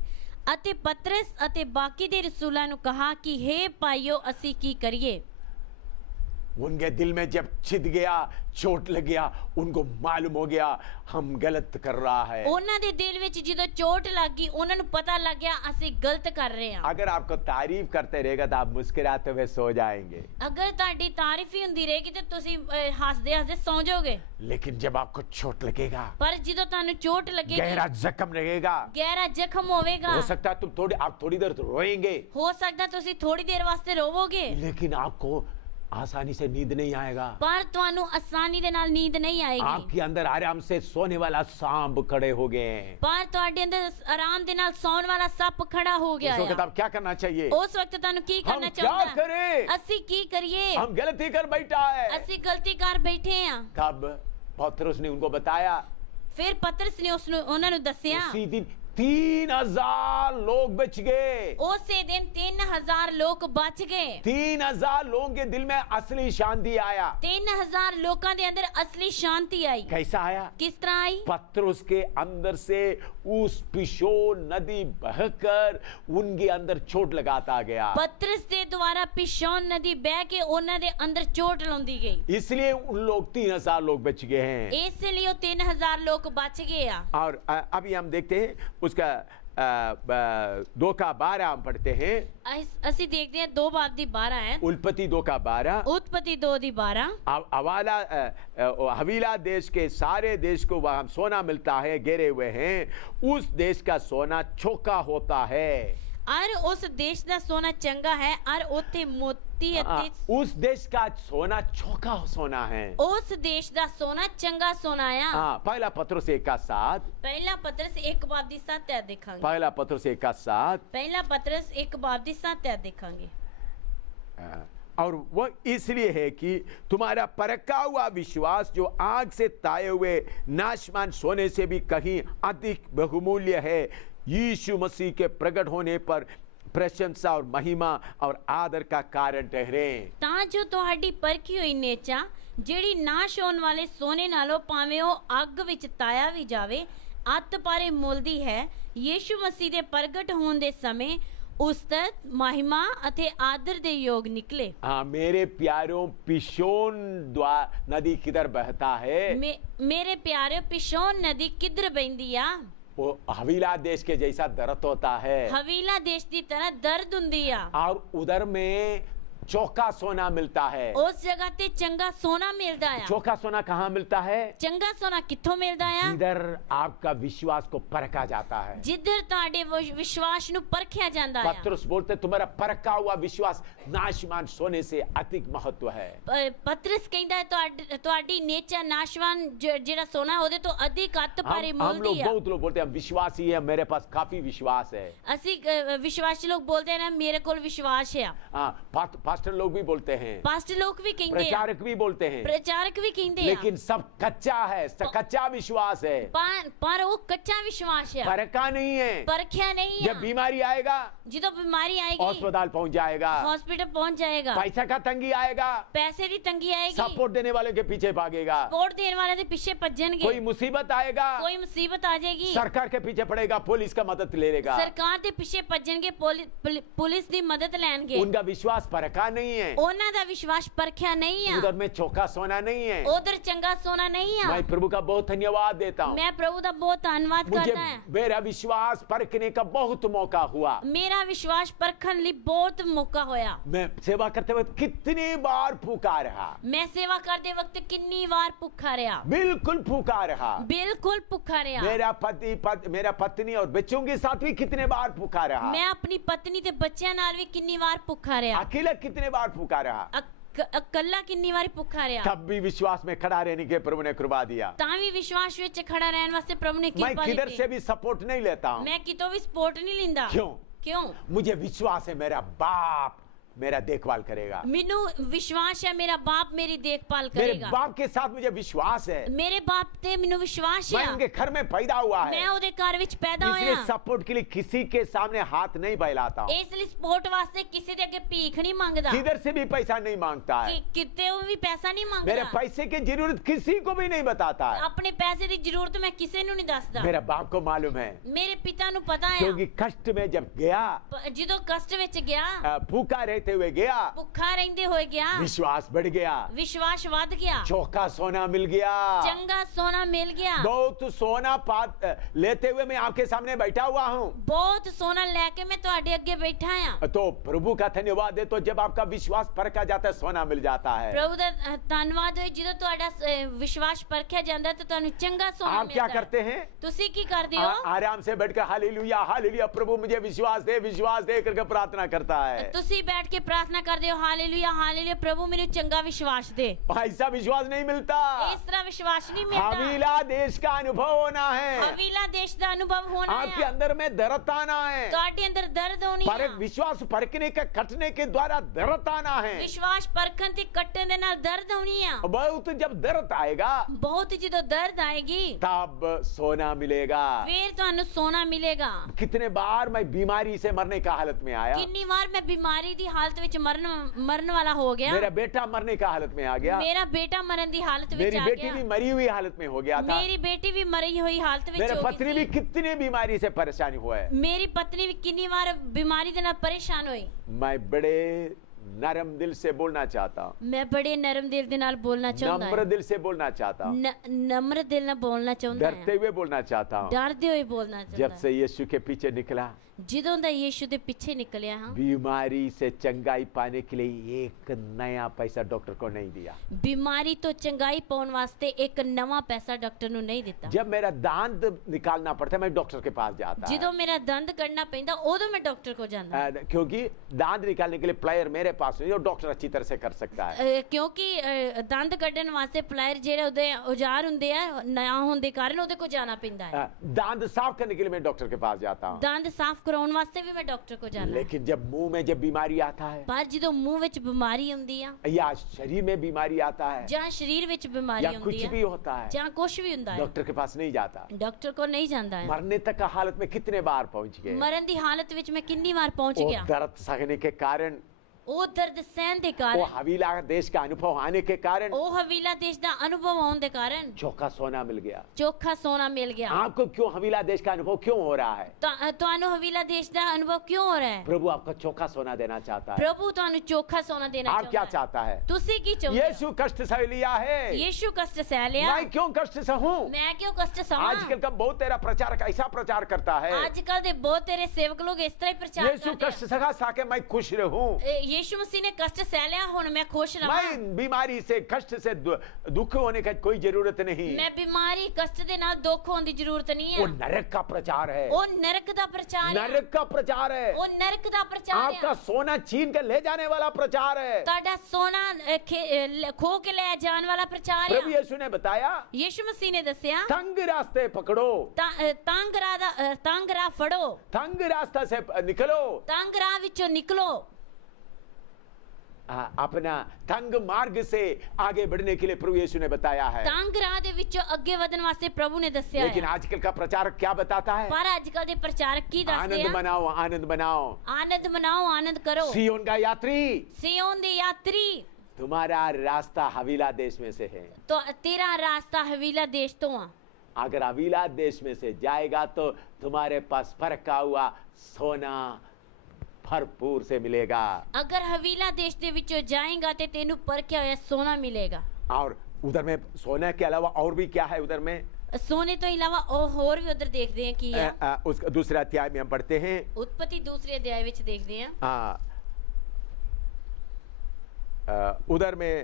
ਅਤੇ ਪਤਰਸ ਅਤੇ ਬਾਕੀ ਦੇ ਰਸੂਲਾਂ ਨੂੰ ਕਹਾ ਕਿ हे ਭਾਈਓ ਅਸੀਂ ਕੀ ਕਰੀਏ। उनके दिल में जब छिद गया, चोट लग गया, उनको मालूम हो गया हम गलत कर रहा है। ਉਹਨਾਂ ਦੇ ਦਿਲ ਵਿੱਚ ਜਦੋਂ ਚੋਟ ਲੱਗ ਗਈ ਉਹਨਾਂ ਨੂੰ ਪਤਾ ਲੱਗ ਗਿਆ ਅਸੀਂ ਗਲਤ ਕਰ ਰਹੇ ਹਾਂ। अगर आपको तारीफ करते रहेगा तो आप मुस्कुराते हुए सो जाएंगे, ਅਗਰ ਤੁਹਾਡੀ ਤਾਰੀਫ ਹੀ ਹੁੰਦੀ ਰਹੇਗੀ ਤੇ ਤੁਸੀਂ ਹੱਸਦੇ ਹੱਸਦੇ ਸੌਂ ਜਾਓਗੇ। लेकिन जब आपको चोट लगेगा, ਪਰ ਜਦੋਂ ਤੁਹਾਨੂੰ ਚੋਟ ਲੱਗੇਗੀ, गहरा जख्म लगेगा, ਗਹਿਰਾ ਜ਼ਖਮ ਹੋਵੇਗਾ, हो सकता है आप थोड़ी देर तो रोएंगे, ਹੋ ਸਕਦਾ ਤੁਸੀਂ ਥੋੜੀ ਦੇਰ ਵਾਸਤੇ ਰੋਵੋਗੇ, लेकिन आपको आसानी से नींद नहीं आएगा। ਪਰ ਤੁਹਾਨੂੰ ਆਸਾਨੀ ਦੇ ਨਾਲ ਨੀਂਦ ਨਹੀਂ ਆਏਗੀ। आपके अंदर आराम से सोने वाला सांप खड़े हो गए हैं। ਪਰ ਤੁਹਾਡੇ ਅੰਦਰ ਆਰਾਮ ਦੇ ਨਾਲ ਸੌਣ ਵਾਲਾ ਸੱਪ ਖੜਾ ਹੋ ਗਿਆ उस वक्त ਹੈ। आप क्या करना चाहिए? ਉਸ ਵਕਤ ਤੁਹਾਨੂੰ ਕੀ हम ਕਰਨਾ क्या ਚਾਹੀਦਾ? करें? ਅਸੀਂ ਕੀ ਕਰੀਏ? हम गलती कर बैठा है। ਅਸੀਂ ਗਲਤੀ ਕਰ ਬੈਠੇ ਆ। तब पतरस ने उनको बताया, ਫਿਰ ਪਤਰਸ ਨੇ ਉਹਨਾਂ ਨੂੰ ਦੱਸਿਆ। उसी दिन 3000 लोग बच गए। ਉਸੇ ਦਿਨ 3000 ਲੋਕ ਬਚ ਗਏ। 3000 लोगों के दिल में असली शांति आया। 3000 ਲੋਕਾਂ ਦੇ ਅੰਦਰ ਅਸਲੀ ਸ਼ਾਂਤੀ ਆਈ। कैसा आया? किस तरह आई? पतरस के अंदर से उस पिशोन नदी बहकर उनके अंदर चोट लगाता गया। ਪਤਰਸ ਦੇ ਦੁਆਰਾ ਪਿਸ਼ੌਨ ਨਦੀ ਬਹਿ ਕੇ ਉਹਨਾਂ ਦੇ ਅੰਦਰ ਚੋਟ ਲਾਉਂਦੀ ਗਈ। इसलिए उन लोग 3000 लोग बच गए हैं। ਇਸ ਲਈ ਉਹ 3000 ਲੋਕ ਬਚ गए ਆ। और अभी हम देखते हैं उसका 2:12 हम पढ़ते हैं। ਅਸੀਂ ਦੇਖਦੇ ਹਾਂ 2 ਬਾਬ ਦੀ 12 ਹੈ। उलपति 2:12। उत्पत्ति 2 ਦੀ 12। हवीला देश के सारे देश को वहां सोना मिलता है, गिरे हुए हैं। उस देश का सोना चौका होता है। और उस देश ਦਾ ਸੋਨਾ ਚੰਗਾ ਹੈ और ਉੱਥੇ ਸ਼ਕਤੀ ਅਤੇ उस देश का सोना चौका सोना है। ਉਸ ਦੇਸ਼ ਦਾ ਸੋਨਾ ਚੰਗਾ ਸੋਨਾ ਆ। हाँ, पहला पत्रुस 1:7, ਪਹਿਲਾ ਪਤਰਸ 1:7 ਦੇਖਾਂਗੇ। पहला पत्रुस 1:7। ਪਹਿਲਾ ਪਤਰਸ 1:7 ਦੇਖਾਂਗੇ। और वो इसलिए है कि तुम्हारा परखा हुआ विश्वास जो आग से ताए हुए नाशमान सोने से भी कहीं अधिक बहुमूल्य है, यीशु मसीह के प्रकट होने पर प्रशंसा और महिमा और आदर का कारण ठहरे। ਤਾਂ ਜੋ ਤੁਹਾਡੀ ਪਰਖੀ ਹੋਈ ਨੇਚਾ ਜਿਹੜੀ ਨਾਸ਼ ਹੋਣ ਵਾਲੇ ਸੋਨੇ ਨਾਲੋਂ ਭਾਵੇਂ ਉਹ ਅੱਗ ਵਿੱਚ ਤਾਇਆ ਵੀ ਜਾਵੇ ਅੱਤ ਪਾਰੇ ਮੁੱਲ ਦੀ ਹੈ, ਯੀਸ਼ੂ ਮਸੀਹ ਦੇ ਪ੍ਰਗਟ ਹੋਣ ਦੇ ਸਮੇਂ उस्तत महिमा अते आदर दे योग निकले। हाँ, मेरे प्यारों, पिशोन नदी किधर बहता है? मेरे प्यारे, पिशोन नदी किधर बहती आ? वो हवीला देश के जैसा दर्द होता है। हवीला देश की तरह दर्द हुंदी आ। और उधर में चौका सोना मिलता है। उस जगह ते चंगा सोना मिलता है। चौका सोना कहाँ मिलता है? चंगा सोना कित्थों मिलता है? जिधर आपका विश्वास को परखा जाता है, जिधर ताड़े विश्वास नु परखिया जाता है। पत्रुस बोलते तुम्हारा परखा हुआ विश्वास नाशवान सोने से अधिक महत्व है। पतरस कहता है ਤੁਹਾਡੀ नेचर नाशवान जेड़ा सोना ओदे तो अधिक अत पारे मोल दी है। बहुत लोग बोलते हैं विश्वास ही है, मेरे पास काफी विश्वास है। असि विश्वासी लोग बोलते हैं ना मेरे कोल विश्वास है। हाँ, पास्टर लोग भी बोलते हैं, पास्टर लोग भी कहते हैं, प्रचारक भी बोलते हैं, प्रचारक भी कहते हैं, लेकिन सब कच्चा है, कच्चा विश्वास है। पर वो कच्चा विश्वास है, परखा नहीं है, परखिया नहीं है। जब बीमारी आएगा, जो बीमारी आएगी, अस्पताल पहुंच जाएगा, हॉस्पिटल पहुंच जाएगा, पैसा का तंगी आएगा, पैसे की तंगी आएगी, सपोर्ट देने वाले के पीछे भागेगा, सपोर्ट देने वाले के पीछे भजनगे, कोई मुसीबत आएगा, कोई मुसीबत आ जाएगी, सरकार के पीछे पड़ेगा, पुलिस का मदद ले लेगा, सरकार के पीछे भजनगे, पुलिस की मदद लेंगे। उनका विश्वास परखा नहीं है, उन्होंने दा विश्वास परखिया नहीं है, उधर में चौका सोना नहीं है, उधर चंगा सोना नहीं है। मैं प्रभु का बहुत धन्यवाद देता हूँ, मैं प्रभु का बहुत धन्यवाद मुझे करता है। मेरा विश्वास परखने का बहुत मौका हुआ। मेरा विश्वास परखन लिए बहुत मौका होया। मैं सेवा करते वक्त कितनी बार फूका रहा, मैं सेवा करते वक्त कितनी बार भूखा रहा, बिल्कुल फूका रहा, बिल्कुल भूखा रहा। मेरा पत्नी और बच्चों के साथ भी कितने बार फूका रहा, मैं अपनी पत्नी ते बच्चों नाल भी कितनी बार भूखा रहा, अकेला कितने बार फूका रहा, अकेला कितनी बार भूखा रहा, तब भी विश्वास में खड़ा रहने के प्रभु ने कृपा दिया। तावी विश्वास विच खड़ा रहने वास्ते प्रभु ने मैं कृपा किधर दी। से भी सपोर्ट नहीं लेता हूँ, मैं कितों भी सपोर्ट नहीं लिंदा। क्यों? मुझे विश्वास है मेरा बाप मेरा देखभाल करेगा, मेनू विश्वास है मेरा बाप मेरी देखभाल मेरे करेगा। बाप के साथ मुझे विश्वास है, मेरे बाप ते मेनू विश्वास मैं है, उनके घर में पैदा हुआ है, मैं ओदे घर विच पैदा इसलिए होया। सपोर्ट के लिए किसी के सामने हाथ नहीं फैलाता हूँ, इसलिए सपोर्ट वास्ते किसी दे अगे भीख नहीं मांगदा, किधर से भी पैसा नहीं मांगता है, किते भी पैसा नहीं मेरे मांगदा, पैसे की जरूरत किसी को भी नहीं बताता है, अपने पैसे की जरूरत मैं किसी नु नहीं दसदा। मेरे बाप को मालूम है, मेरे पिता नु पता है, क्योंकि कष्ट में जब गया, जिदो कष्ट विच गया, भूखा रहते हुए गया, भूखा रहंदे होए गया, विश्वास बढ़ गया, विश्वास वध गया, चौका सोना मिल गया, चंगा सोना मिल गया। बहुत सोना लेते हुए मैं आपके सामने बैठा हुआ हूँ, बहुत सोना लेके मैं ਤੁਹਾਡੇ ਅੱਗੇ बैठा हां। तो प्रभु का धन्यवाद है, तो जब आपका विश्वास परखा जाता है सोना मिल जाता है। प्रभु ਦਾ ਧੰਨਵਾਦ ਹੋਏ ਜਦੋਂ ਤੁਹਾਡਾ विश्वास परखਿਆ ਜਾਂਦਾ ਤਾਂ ਤੁਹਾਨੂੰ ਚੰਗਾ सोना आप क्या मिलता है। करते हैं? ਤੁਸੀਂ ਕੀ ਕਰਦੇ हो? आराम से बैठकर हालेलुया हालेलुया प्रभु मुझे विश्वास दे करके प्रार्थना करता है। ਤੁਸੀਂ बैठ के प्रार्थना करते हो हालेलुया हालेलुया प्रभु मेरे चंगा विश्वास दे। ऐसा विश्वास नहीं मिलता, इस तरह विश्वास नहीं मिलता। हवीला देश का अनुभव होना है, हवीला देश का अनुभव होना है, आपके अंदर में दर्द आना है, ਤੁਹਾਡੇ अंदर दर्द होनी है, विश्वास परखने का कटने के द्वारा दर्द आना है, विश्वास परखन ते कट्टन दे नाल दर्द होनी है। बहुत जब दर्द आएगा बहुत ਜਦੋਂ दर्द आएगी तब सोना मिलेगा। फिर ਤੁਹਾਨੂੰ सोना मिलेगा। कितने बार मैं बीमारी से मरने का हालत में आया, कितनी बार मैं बीमारी दी हालत विच मरन वाला हो गया, मेरा बेटा मरने का हालत में आ गया, मेरा बेटा मरन दी हालत विच मेरी आ बेटी गया, भी मरी हुई हालत में हो गया था, मेरी बेटी भी मरी हुई हालत विच मेरे हो पत्नी भी गई। कितनी बीमारी से परेशानी हुआ है, मेरी पत्नी भी कितनी बार बीमारी दे नाल परेशान हुई। मैं बड़े नरम दिल से बोलना चाहता हूँ, मैं बड़े नरम दिल दे नाल बोलना चाहता नम्र दिल से बोलना चाहता हूँ, नम्र दिल नाल बोलना चाहता डरते हुए बोलना चाहता हूँ। डरते हुए बोलना चाहता जब से यीशु के पीछे निकला ਜਦੋਂ ਦਾ ਯੀਸ਼ੂ ਦੇ ਪਿੱਛੇ ਨਿਕਲਿਆ ਹਾਂ, बीमारी से चंगाई पाने के लिए एक नया पैसा डॉक्टर को नहीं दिया। ਬਿਮਾਰੀ ਤੋਂ ਚੰਗਾਈ ਪਾਉਣ ਵਾਸਤੇ ਇੱਕ ਨਵਾਂ ਪੈਸਾ ਡਾਕਟਰ ਨੂੰ ਨਹੀਂ ਦਿੱਤਾ। जब मेरा दांत निकालना पड़ता है मैं डॉक्टर के पास जाता है, ਜਦੋਂ ਮੇਰਾ ਦੰਦ ਕੱਢਣਾ ਪੈਂਦਾ ਉਦੋਂ ਮੈਂ ਡਾਕਟਰ ਕੋਲ ਜਾਂਦਾ। क्योंकि दांत निकालने के लिए प्लेयर मेरे पास नहीं और डॉक्टर अच्छी तरह से कर सकता है। ਕਿਉਂਕਿ ਦੰਦ ਕੱਢਣ ਵਾਸਤੇ ਪਲਾਇਰ ਜਿਹੜੇ ਉਹਦੇ ਔਜ਼ਾਰ ਹੁੰਦੇ ਆ ਨਾ ਹੋਣ ਦੇ ਕਾਰਨ ਉਹਦੇ ਕੋਲ ਜਾਣਾ ਪੈਂਦਾ ਹੈ। दांत साफ करने के लिए मैं डॉक्टर के पास जाता हूँ। ਦੰਦ ਸਾਫ਼ ਕਰਾਉਣ ਵਾਸਤੇ ਵੀ ਮੈਂ ਡਾਕਟਰ ਕੋਲ ਜਾਂਦਾ। लेकिन जब मुंह में जब बीमारी आता है ਪਰ ਜਦੋਂ ਮੂੰਹ ਵਿੱਚ ਬਿਮਾਰੀ ਆਉਂਦੀ ਆ या शरीर में बीमारी आता है ਜਾਂ ਸਰੀਰ ਵਿੱਚ ਬਿਮਾਰੀ या कुछ ਆਉਂਦੀ भी ਆ होता है, ਜਾਂ ਕੁਝ ਵੀ ਹੁੰਦਾ ਹੈ, डॉक्टर के पास नहीं जाता। ਡਾਕਟਰ ਕੋਲ ਨਹੀਂ ਜਾਂਦਾ ਹੈ। मरने तक का हालत में कितने बार पहुंच गए। ਮਰਨ ਦੀ ਹਾਲਤ ਵਿੱਚ ਮੈਂ ਕਿੰਨੀ ਵਾਰ ਪਹੁੰਚ वो ਗਿਆ। दर्द सहने के कारण, ਉਹ ਦਰਦ ਸਹਿਣ ਦੇ वो ਕਾਰਨ, हवीला देश का अनुभव आने के कारण ਉਹ ਹਵੀਲਾ ਦੇਸ਼ ਦਾ ਅਨੁਭਵ ਆਉਣ ਦੇ ਕਾਰਨ चोखा सोना मिल गया। ਚੋਖਾ ਸੋਨਾ ਮਿਲ ਗਿਆ। आपको क्यों हवीला देश का अनुभव क्यों हो रहा है? ਤੁਹਾਨੂੰ ਹਵੀਲਾ ਦੇਸ਼ ਦਾ ਅਨੁਭਵ ਕਿਉਂ ਹੋ ਰਿਹਾ ਹੈ? प्रभु आपको चोखा सोना देना चाहता है। ਪ੍ਰਭੂ ਤੁਹਾਨੂੰ ਚੋਖਾ ਸੋਨਾ ਦੇਣਾ आप क्या ਚਾਹੁੰਦਾ चाहता ਹੈ। है? ਤੁਸੀਂ ਕੀ ਚਾਹੁੰਦੇ ਹੋ? यीशु कष्ट सह लिया है, ਯੀਸ਼ੂ ਕਸ਼ਟ ਸਹਿ ਲਿਆ, मैं क्यों कष्ट सहूं? ਮੈਂ ਕਿਉਂ ਕਸ਼ਟ ਸਹਾਂ? आजकल का बहुत तेरा प्रचारक ऐसा प्रचार करता है, ਅੱਜ ਕੱਲ ਦੇ ਬਹੁਤ ਤੇਰੇ ਸੇਵਕ ਲੋग ਇਸ ਤਰ੍ਹਾਂ ਹੀ ਪ੍ਰਚਾਰ यीशु ਕਰਦੇ कष्ट सहा ताकि मैं खुश रहूं। ਆ। ਯੀਸ਼ੂ ਮਸੀਹ ਨੇ ਕਸ਼ਟ ਸਹਿ ਲਿਆ, ਹੁਣ ਮੈਂ ਖੁਸ਼ ਰਹਾਂ। मैं बीमारी से कष्ट से दुख होने का कोई जरूरत नहीं। ਮੈਂ ਬਿਮਾਰੀ ਕਸ਼ਟ ਦੇ ਨਾਲ ਦੁੱਖ ਹੋਣ ਦੀ ਜ਼ਰੂਰਤ ਨਹੀਂ वो ਹੈ। नरक का प्रचार है, ਉਹ ਨਰਕ ਦਾ ਪ੍ਰਚਾਰ ਹੈ। नरक का प्रचार है, ਉਹ ਨਰਕ ਦਾ ਪ੍ਰਚਾਰ आपका ਹੈ। सोना छीन के ले जाने वाला प्रचार है। ਤੁਹਾਡਾ ਸੋਨਾ ਖੋ ਕੇ ਲੈ ਜਾਣ ਵਾਲਾ ਪ੍ਰਚਾਰ प्रभु ਹੈ। यीशु ने बताया, ਯੀਸ਼ੂ ਮਸੀਹ ਨੇ ਦੱਸਿਆ तंग रास्ते पकड़ो, ਤੰਗ ਰਾਹ ਫੜੋ, तंग रास्ता से निकलो, ਤੰਗ ਰਾਹ ਵਿੱਚੋਂ ਨਿਕਲੋ। अपना तंग मार्ग से आगे बढ़ने के लिए प्रभु यीशु ने बताया है। ਤੰਗ ਰਾਹ ਦੇ ਵਿੱਚੋਂ ਅੱਗੇ ਵਧਣ ਵਾਸਤੇ ਪ੍ਰਭੂ ਨੇ ਦੱਸਿਆ लेकिन ਹੈ। आजकल का प्रचारक क्या बताता है? ਪਰ ਅੱਜ ਕੱਲ ਦੇ ਪ੍ਰਚਾਰਕ ਕੀ ਦੱਸਦੇ आनंद ਆ? मनाओ, आनंद मनाओ, ਆਨੰਦ ਮਨਾਓ, ਆਨੰਦ ਕਰੋ। सिय्योन का यात्री, ਸਿਯੋਨ ਦੇ ਯਾਤਰੀ, तुम्हारा रास्ता हवीला देश में से है। तो तेरा रास्ता हवीला देश तो आ। अगर हवीला देश में से जाएगा तो तुम्हारे पास फरका हुआ सोना भरपूर से मिलेगा। अगर हवीला देश दे विचों जाएगा ते तेनू परख्या होया सोना मिलेगा। और उधर में सोने के अलावा और भी क्या है उधर में? सोने तो अलावा और भी उधर देखते हैं कि उस दूसरे अध्याय में हम पढ़ते हैं, उत्पत्ति दूसरे अध्याय विच देखते हैं। उधर में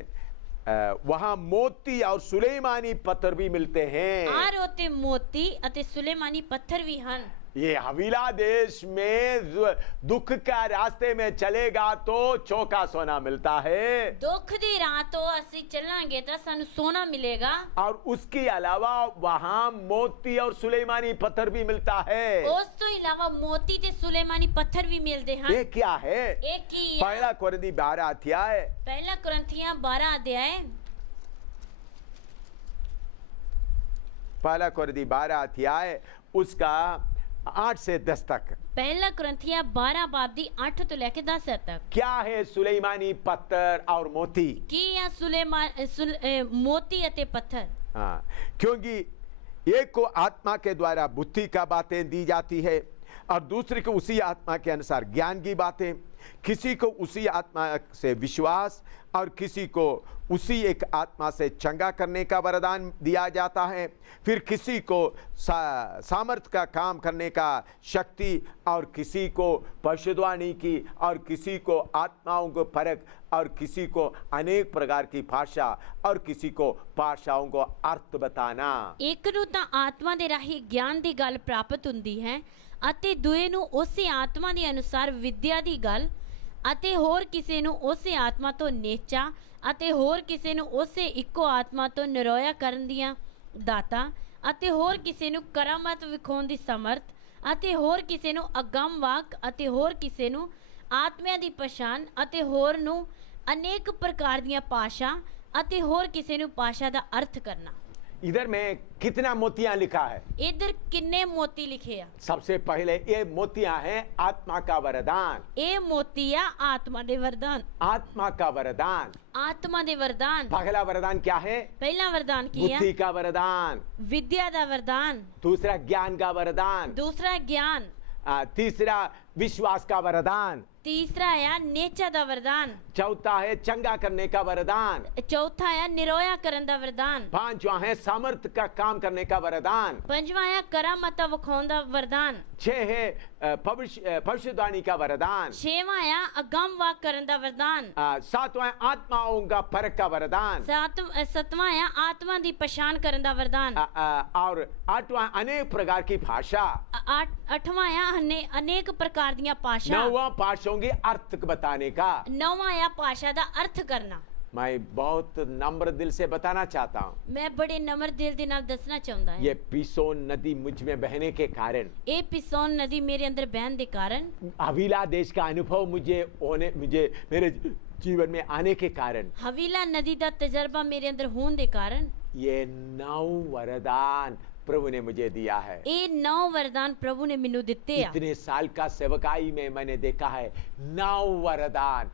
वहां मोती और सुलेमानी पत्थर भी मिलते हैं। आर होते मोती अते सुलेमानी पत्थर भी हन। ये हवीला देश में दुख का रास्ते में चलेगा तो चौका सोना मिलता है, दुख दी राह तो असि चलांगे तो सानू सोना मिलेगा। और उसके अलावा वहां मोती और सुलेमानी पत्थर भी मिलता है। उस तो अलावा मोती ते सुलेमानी पत्थर भी मिलते हैं। ये क्या है? एक ही पहला कुरिन्थी 12 अध्याय, पहला कुरिन्थियां 12 अध्याय, पहला कुरिन्थी 12 अध्याय उसका 8 से 10 तक। पहला कुरिन्थियां 12 बाब दी 8 तो लेके 10 तक। क्या है सुलेमानी पत्थर और मोती? की या मोती अते पत्थर। हाँ, क्योंकि एक को आत्मा के द्वारा बुद्धि का बातें दी जाती है और दूसरे को उसी आत्मा के अनुसार ज्ञान की बातें, किसी को उसी आत्मा से विश्वास और किसी को उसी एक आत्मा से चंगा करने का वरदान दिया जाता है, फिर किसी को सामर्थ्य का काम करने का शक्ति, और किसी को भविष्यवाणी की, और किसी को आत्माओं को परख, और किसी को अनेक प्रकार की भाषा, और किसी को भाषाओं को अर्थ बताना। एक ਨੂੰ ਤਾਂ ਆਤਮਾ ਦੇ ਰਾਹੀਂ ਗਿਆਨ ਦੀ ਗੱਲ ਪ੍ਰਾਪਤ ਹੁੰਦੀ ਹੈ ਅਤੇ ਦੂਏ ਨੂੰ ਉਸੇ ਆਤਮਾ ਦੇ ਅਨੁਸਾਰ ਵਿਦਿਆ ਦੀ ਗੱਲ, ਅਤੇ ਹੋਰ ਕਿਸੇ ਨੂੰ ਉਸੇ ਆਤਮਾ ਤੋਂ ਨੇਚਾ, ਅਤੇ ਹੋਰ ਕਿਸੇ ਨੂੰ ਉਸੇ ਇੱਕੋ ਆਤਮਾ ਤੋਂ ਨਿਰੋਇਆ ਕਰਨ ਦੀਆਂ ਦਾਤਾਂ, ਅਤੇ ਹੋਰ ਕਿਸੇ ਨੂੰ ਕਰਾਮਾਤ ਵਿਖਾਉਣ ਦੀ ਸਮਰਥ, ਅਤੇ ਹੋਰ ਕਿਸੇ ਨੂੰ ਅਗੰਮ ਵਾਕ, ਅਤੇ ਹੋਰ ਕਿਸੇ ਨੂੰ ਆਤਮਿਆਂ ਦੀ ਪਛਾਣ, ਅਤੇ ਹੋਰ ਨੂੰ ਅਨੇਕ ਪ੍ਰਕਾਰ ਦੀਆਂ ਭਾਸ਼ਾ, ਅਤੇ ਹੋਰ ਕਿਸੇ ਨੂੰ ਭਾਸ਼ਾ ਦਾ ਅਰਥ ਕਰਨਾ। इधर में कितना मोतियां लिखा है? इधर किन्ने मोती लिखे आ? सबसे पहले ये मोतियां हैं आत्मा का वरदान। ए मोतिया आत्मा दे वरदान। आत्मा का वरदान, आत्मा दे वरदान। पहला वरदान क्या है? पहला वरदान किया बुद्धि का वरदान, विद्या दा वरदान, दूसरा ज्ञान का वरदान, दूसरा ज्ञान, तीसरा विश्वास का वरदान। तीसरा आया नेचा दा वरदान। चौथा है चंगा करने का वरदान। चौथा आया निरोया करन दा वरदान। पांचवा है सामर्थ का काम करने का वरदान। पंजवा आया करामता वखाउन दा वरदान। छह है भविष्यवाणी का वरदान। छेवां आया अगम वाक करन दा वरदान। सातवां है आत्माओं का परख का वरदान। सतवां आया आत्मा दी पहचान करन दा वरदान। और आठवां अनेक प्रकार की भाषा। अठवां आया अनेक प्रकार दियां भाषा। नौवां भाषाओं के अर्थ बताने का। नौवां आया भाषा दा अर्थ करना। मैं बहुत नम्र दिल से बताना चाहता हूँ, मैं बड़े नम्र दिल दे नाल दसना चाहता है, ये पिसोन नदी मुझ में बहने के कारण, ये पिसोन नदी मेरे अंदर बहन के कारण, हवीला देश का अनुभव मुझे मेरे जीवन में आने के कारण, हवीला नदी का तजर्बा मेरे अंदर होने के कारण, ये 9 वरदान प्रभु ने मुझे दिया है। ये 9 वरदान प्रभु ने मैनू दिते हैं। इतने साल का सेवकाई में मैंने देखा है 9 वरदान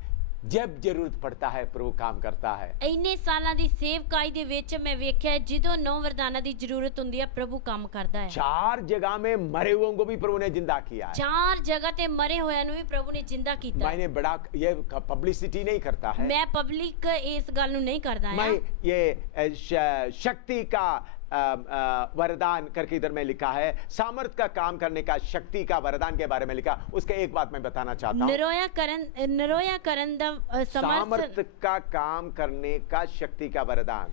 जब जरूरत पड़ता है प्रभु काम करता है। इन्ने सालां दी सेवकाई दे विच मैं वेख्या जिदों 9 वरदानां दी जरूरत हुंदी है प्रभु काम करदा है। 4 जगह में मरे हुओं को भी प्रभु ने जिंदा किया है। 4 जगह ते मरे होया नु भी प्रभु ने जिंदा कीता। मैंने बड़ा ये पब्लिसिटी नहीं करता है, मैं पब्लिक इस गल नु नहीं करदा है। मैं ये शक्ति का वरदान करके इधर में लिखा है, सामर्थ का काम करने का शक्ति का वरदान के बारे में लिखा। उसका एक बात मैं बताना चाहता हूँ, निरोया करन दा सामर्थ का काम करने का शक्ति का वरदान।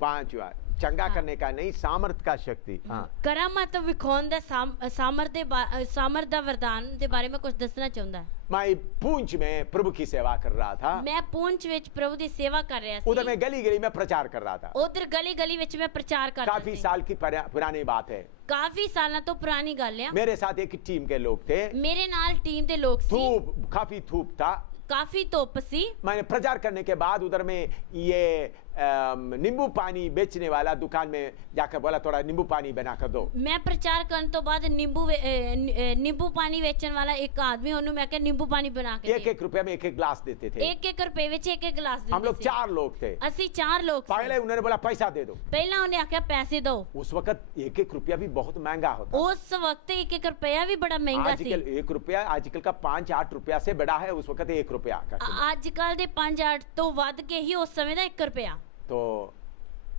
5वां चंगा करने का नहीं, सामर्थ का शक्ति। हाँ, करामत विखाउन दा सामर्थ दा वरदान दे बारे में कुछ दसना चाहुंदा है। मैं पुंछ में प्रभु की सेवा कर रहा था। मैं पुंछ विच प्रभु दी सेवा कर रहा था। उधर मैं गली गली में प्रचार कर रहा था। उधर गली गली विच मैं प्रचार कर रहा था। काफी साल की पुरानी बात है, काफी साल तो पुरानी गल है। मेरे साथ एक टीम के लोग थे, मेरे नाल टीम के लोग सी। काफी धूप था, काफी धुप सी। मैंने प्रचार करने के बाद उधर में ये नींबू पानी बेचने वाला दुकान में जाकर बोला थोड़ा नींबू पानी बना कर दो। मैं प्रचार करने तो बाद नींबू पानी बेचने वाला एक आदमी ओनू मैं नींबू पानी बना के 1-1 रुपया में 1-1 गिलास देते थे। 1-1 रुपए विच 1-1 गिलास देते। हम लोग 4 लोग थे। असि 4 लोग। पहले उन्होंने बोला पैसा दे दो। पहला उन्हें आख्या पैसे दो। उस वक्त 1-1 रुपया भी बहुत महंगा होता। उस वक्त 1-1 रुपया भी बड़ा महंगा सी। आजकल 1 रुपया आजकल का 5-8 रुपया से बड़ा है, उस वक्त 1 रुपया का। आजकल दे 5-8 तो वध के ही उस समय दा 1 रुपया। तो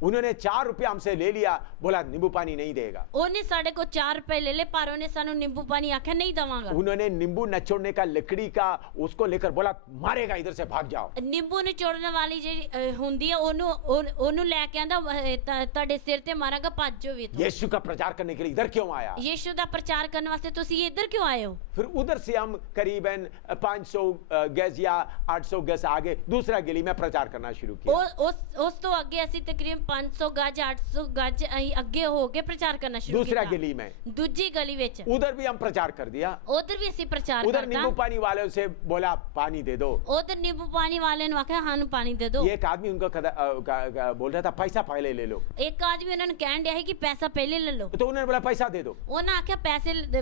उन्होंने 4 रुपया हमसे ले लिया, बोला नींबू पानी नहीं देगा। उन्हें साढ़े को 4 रुपए ले ले, पर उन्हें सानू नींबू पानी आख्या नहीं दवांगा। उन्होंने नींबू नचोड़ने का लकड़ी का उसको लेकर बोला मारेगा, इधर से भाग जाओ। नींबू निचोड़ने वाली जी हुंदी है ओनू लेके आंदा तड़े सिर ते मारागा, भज जाओ भी। यीशु का प्रचार करने के लिए इधर क्यों आया? यीशु दा प्रचार करने वास्ते तुसी इधर क्यों आए हो? फिर उधर से हम करीबन 500 गज या 800 गज आगे दूसरा गली में प्रचार करना शुरू किया। उस तो आगे असि तकरीबन 500 गज 800 गज अगे हो के प्रचार करना शुरू किया। दूसरा गली में, दूसरी गली विच उधर भी हम प्रचार कर दिया। उधर भी असि प्रचार उधर नींबू पानी वालों से बोला पानी दे दो। उधर नींबू पानी वाले ने आख्या हां पानी दे दो। एक आदमी उनको बोल रहा था पैसा पहले ले लो। एक आदमी उन्होंने कहन दिया है कि पैसा पहले ले लो। तो उन्होंने बोला पैसा दे दो। उन्होंने आख्या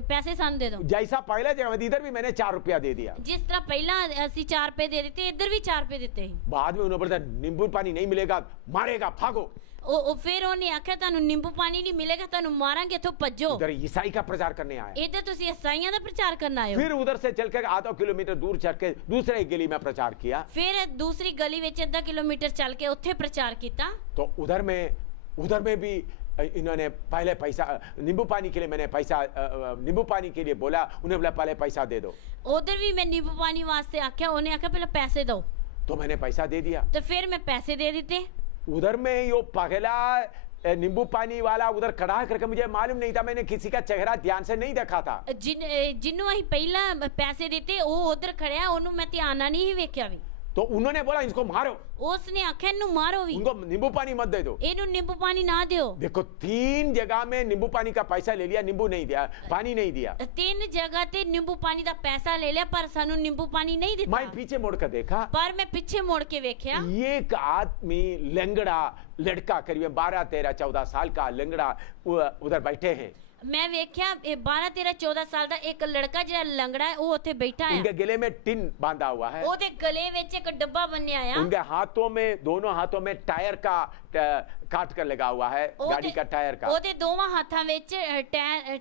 पैसे सान दे दो। जैसा पहला जगह इधर भी मैंने 4 रुपया दे दिया। जिस तरह पहला असि 4 रुपए दे देते, इधर भी 4 रुपए देते। बाद में उन्होंने बोला नींबू पानी नहीं मिलेगा, मारेगा, भागो। फिर उन्हें आख्या तानू नींबू पानी नहीं मिलेगा, तानू मारांगे, तो भज्जो। उधर ईसाई का प्रचार करने आया। इधर तुसी ईसाइयां दा प्रचार करना आए हो। फिर उधर से चलकर आधा किलोमीटर दूर चल के दूसरे गली में प्रचार किया। फिर दूसरी गली विच आधा किलोमीटर चल के उत्थे प्रचार किया। तो उधर में भी इन्होंने पहले पैसा नींबू पानी के लिए मैंने पैसा नींबू पानी के लिए बोला, उन्हें बोला पहले पैसा दे दो। उधर भी मैं नींबू पानी वास्ते आख्या, उन्हें आख्या पहले पैसे दो। तो मैंने पैसा दे दिया। तो फिर मैं पैसे दे देते। उधर में यो पगला नींबू पानी वाला उधर खड़ा करके मुझे मालूम नहीं था, मैंने किसी का चेहरा ध्यान से नहीं देखा था। जिन्हों अहीं पहला पैसे देते वो उधर खड़िया, ओनू मैं ध्यान नहीं ही वेख्या भी। तो उन्होंने बोला इसको मारो। उसने आख्या इन्हू मारो भी, उनको नींबू पानी मत दे दो, इन्हू नींबू पानी ना दियो। देखो 3 जगह में नींबू पानी का पैसा ले लिया, नींबू नहीं दिया, पानी नहीं दिया। 3 जगह ते नींबू पानी का पैसा ले लिया, पर सानू नींबू पानी नहीं दिता। मैं पीछे मुड़ कर देखा, पर मैं पीछे मुड़ के वेख्या, एक आदमी लंगड़ा लड़का करीब 12, 13, 14 साल का लंगड़ा उधर बैठे हैं। ਮੈਂ ਵੇਖਿਆ 12 13 14 ਸਾਲ ਦਾ ਇੱਕ ਲੜਕਾ ਜਿਹੜਾ ਲੰਗੜਾ ਹੈ ਉਹ ਉੱਥੇ ਬੈਠਾ ਹੈ उनके गले में टिन बांधा हुआ है, ਉਹਦੇ ਗਲੇ ਵਿੱਚ ਇੱਕ ਡੱਬਾ ਬੰਨਿਆ ਆ उनके हाथों में, दोनों हाथों में टायर का काट कर लगा हुआ है, गाड़ी का टायर का, ਉਹਦੇ ਦੋਵਾਂ ਹੱਥਾਂ ਵਿੱਚ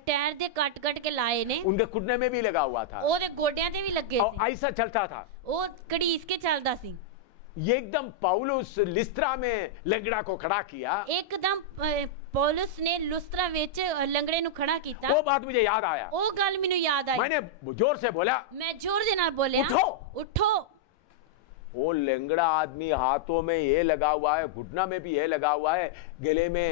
ਟਾਇਰ ਦੇ ਕੱਟ ਕੇ ਲਾਏ ਨੇ उनके घुटने में भी लगा हुआ था ਉਹਦੇ ਗੋਡਿਆਂ ਤੇ ਵੀ ਲੱਗੇ और ਸੀ ऐसा चलता था। ਉਹ ਘੜੀਸ ਕੇ ਚੱਲਦਾ ਸੀ ये एकदम पौलुस लिस्त्रा में लंगड़ा को खड़ा किया, ਇੱਕਦਮ ਪੌਲਸ ਨੇ ਲੁਸਤਰਾ ਵਿੱਚ ਲੰਗੜੇ ਨੂੰ ਖੜਾ ਕੀਤਾ वो बात मुझे याद आया। ਉਹ ਗੱਲ ਮੈਨੂੰ ਯਾਦ ਆਈ मैंने जोर से बोला, ਮੈਂ ਜ਼ੋਰ ਦੇ ਨਾਲ ਬੋਲਿਆ उठो वो लंगड़ा आदमी हाथों में ये लगा हुआ है, घुटना में भी ये लगा हुआ है, गले में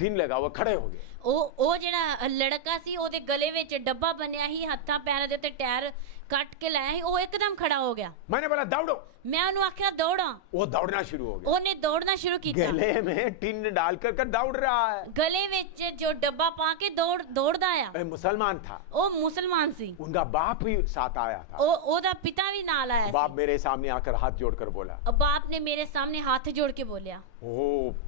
ढिन लगा हुआ, खड़े हो गए। ਉਹ ਜਿਹੜਾ ਲੜਕਾ ਸੀ ਉਹਦੇ ਗਲੇ ਵਿੱਚ ਡੱਬਾ ਬੰਨਿਆ ਸੀ ਹੱਥਾਂ ਪੈਰਾਂ ਦੇ ਉੱਤੇ ਟਾਇਰ ਕੱਟ ਕੇ ਲਾਇਆ ਸੀ ਉਹ ਇੱਕਦਮ ਖੜਾ ਹੋ ਗਿਆ मैंने बोला दौड़ो, ਮੈਂ ਉਹਨੂੰ ਆਖਿਆ ਦੌੜਾਂ वो दौड़ना शुरू हो गया, ਉਹਨੇ ਦੌੜਨਾ ਸ਼ੁਰੂ ਕੀਤਾ गले में टिन डाल कर दौड़ रहा है। ਗਲੇ ਵਿੱਚ ਜੋ ਡੱਬਾ ਪਾ ਕੇ ਦੌੜਦਾ ਆ वह मुसलमान था, ਉਹ ਮੁਸਲਮਾਨ ਸੀ उनका बाप भी साथ आया था। ਉਹਦਾ ਪਿਤਾ ਵੀ ਨਾਲ ਆਇਆ ਸੀ बाप मेरे सामने आकर हाथ जोड़कर बोला, ਬਾਪ ਨੇ ਮੇਰੇ ਸਾਹਮਣੇ ਹੱਥ ਜੋੜ ਕੇ ਬੋਲਿਆ ओ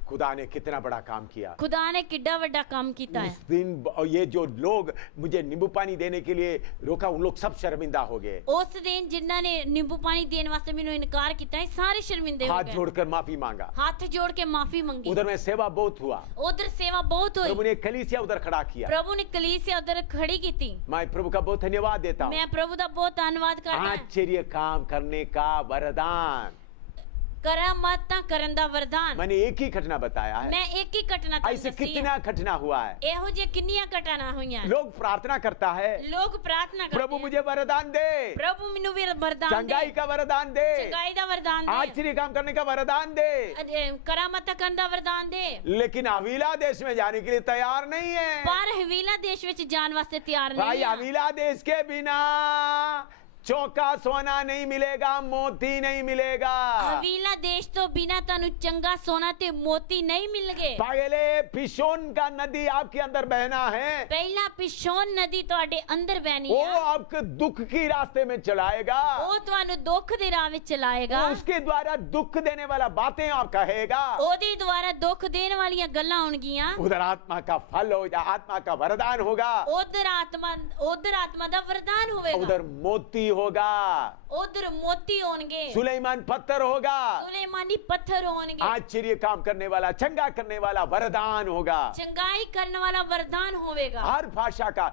खुदा ने कितना बड़ा काम किया। ਖੁਦਾ ਨੇ ਕਿੱਡਾ ਵੱਡਾ ਕੰਮ ਕੀਤਾ ਹੈ उस दिन ये जो लोग मुझे नींबू पानी देने के लिए रोका, उन लोग सब शर्मिंदा हो गए। ਉਸ ਦਿਨ ਜਿਨ੍ਹਾਂ ਨੇ ਨਿੰਬੂ ਪਾਣੀ ਦੇਣ ਵਾਸਤੇ ਮੈਨੂੰ ਇਨਕਾਰ ਕੀਤਾ ਹੈ ਸਾਰੇ ਸ਼ਰਮਿੰਦੇ ਹੋ हाथ ਗਏ जोड़कर माफी मांगा। ਹੱਥ ਜੋੜ ਕੇ ਮਾਫੀ ਮੰਗੀ उधर में सेवा बहुत हुआ, ਉਧਰ ਸੇਵਾ ਬਹੁਤ प्रभु ਹੋਈ ने कलीसिया उधर खड़ा किया। ਪ੍ਰਭੂ ਨੇ ਕਲੀਸਿया ਉਧਰ ਖੜੀ ਕੀਤੀ मैं प्रभु का बहुत धन्यवाद देता हूँ। ਮੈਂ ਪ੍ਰਭੂ ਦਾ ਬਹੁਤ ਧੰਨਵਾਦ ਕਰਦਾ ਹਾਂ आश्चर्य काम करने का वरदान। ਕਰਾਮਾਤਾਂ ਕਰਨ ਦਾ ਵਰਦਾਨ मैंने एक ही घटना बताया है, ਮੈਂ ਇੱਕ ਹੀ ਘਟਨਾ ਤੁਹਾਨੂੰ ऐसे ਦੱਸੀ कितना घटना हुआ है। ਇਹੋ ਜਿਹੇ ਕਿੰਨੀਆਂ ਘਟਨਾ ਹੋਈਆਂ लोग प्रार्थना करता है, ਲੋਕ ਪ੍ਰਾਰਥਨਾ ਕਰਦੇ प्रभु मुझे वरदान दे, ਪ੍ਰਭੂ ਮੈਨੂੰ ਵੀ ਵਰਦਾਨ ਦੇ चंगाई का वरदान दे, ਚੰਗਾਈ ਦਾ ਵਰਦਾਨ ਦੇ आश्चर्य काम करने का वरदान दे, ਕਰਾਮਾਤਾਂ ਕਰਨ ਦਾ ਵਰਦਾਨ ਦੇ लेकिन हवीला देश में जाने के लिए तैयार नहीं है। ਪਰ ਹਵੀਲਾ ਦੇਸ਼ ਵਿੱਚ ਜਾਣ ਵਾਸਤੇ ਤਿਆਰ भाई ਨਹੀਂ ਹੈ हवीला देश के बिना चौका सोना नहीं मिलेगा, मोती नहीं मिलेगा। ਹਵੀਲਾ ਦੇਸ਼ ਤੋਂ ਬਿਨਾ ਤੁਹਾਨੂੰ ਚੰਗਾ ਸੋਨਾ ਤੇ ਮੋਤੀ ਨਹੀਂ ਮਿਲਣਗੇ पहले पिशोन का नदी आपके अंदर बहना है, ਪਹਿਲਾ ਪਿਸ਼ੋਨ ਨਦੀ ਤੁਹਾਡੇ ਅੰਦਰ ਵਹਿਣੀ वो ਹੈ आपको दुख की रास्ते में चलाएगा, ਉਹ ਤੁਹਾਨੂੰ ਦੁੱਖ ਦੇ ਰਾਹ ਵਿੱਚ ਚਲਾਏਗਾ उसके द्वारा दुख देने वाला बातें आप कहेगा, ਉਹਦੇ ਦੁਆਰਾ ਦੁੱਖ ਦੇਣ ਵਾਲੀਆਂ ਗੱਲਾਂ ਹੋਣਗੀਆਂ उधर आत्मा का फल हो जा, आत्मा का वरदान होगा, ਉਧਰ ਆਤਮਾ ਦਾ ਵਰਦਾਨ ਹੋਵੇਗਾ उधर मोती होगा, ਉਧਰ ਮੋਤੀ ਹੋਣਗੇ सुलेमान पत्थर होगा, ਸੁਲੇਮਾਨੀ ਪੱਥਰ ਹੋਣਗੇ आश्चर्य काम करने वाला, चंगा करने वाला वरदान होगा, ਚੰਗਾਈ ਕਰਨ ਵਾਲਾ ਵਰਦਾਨ ਹੋਵੇਗਾ हर भाषा का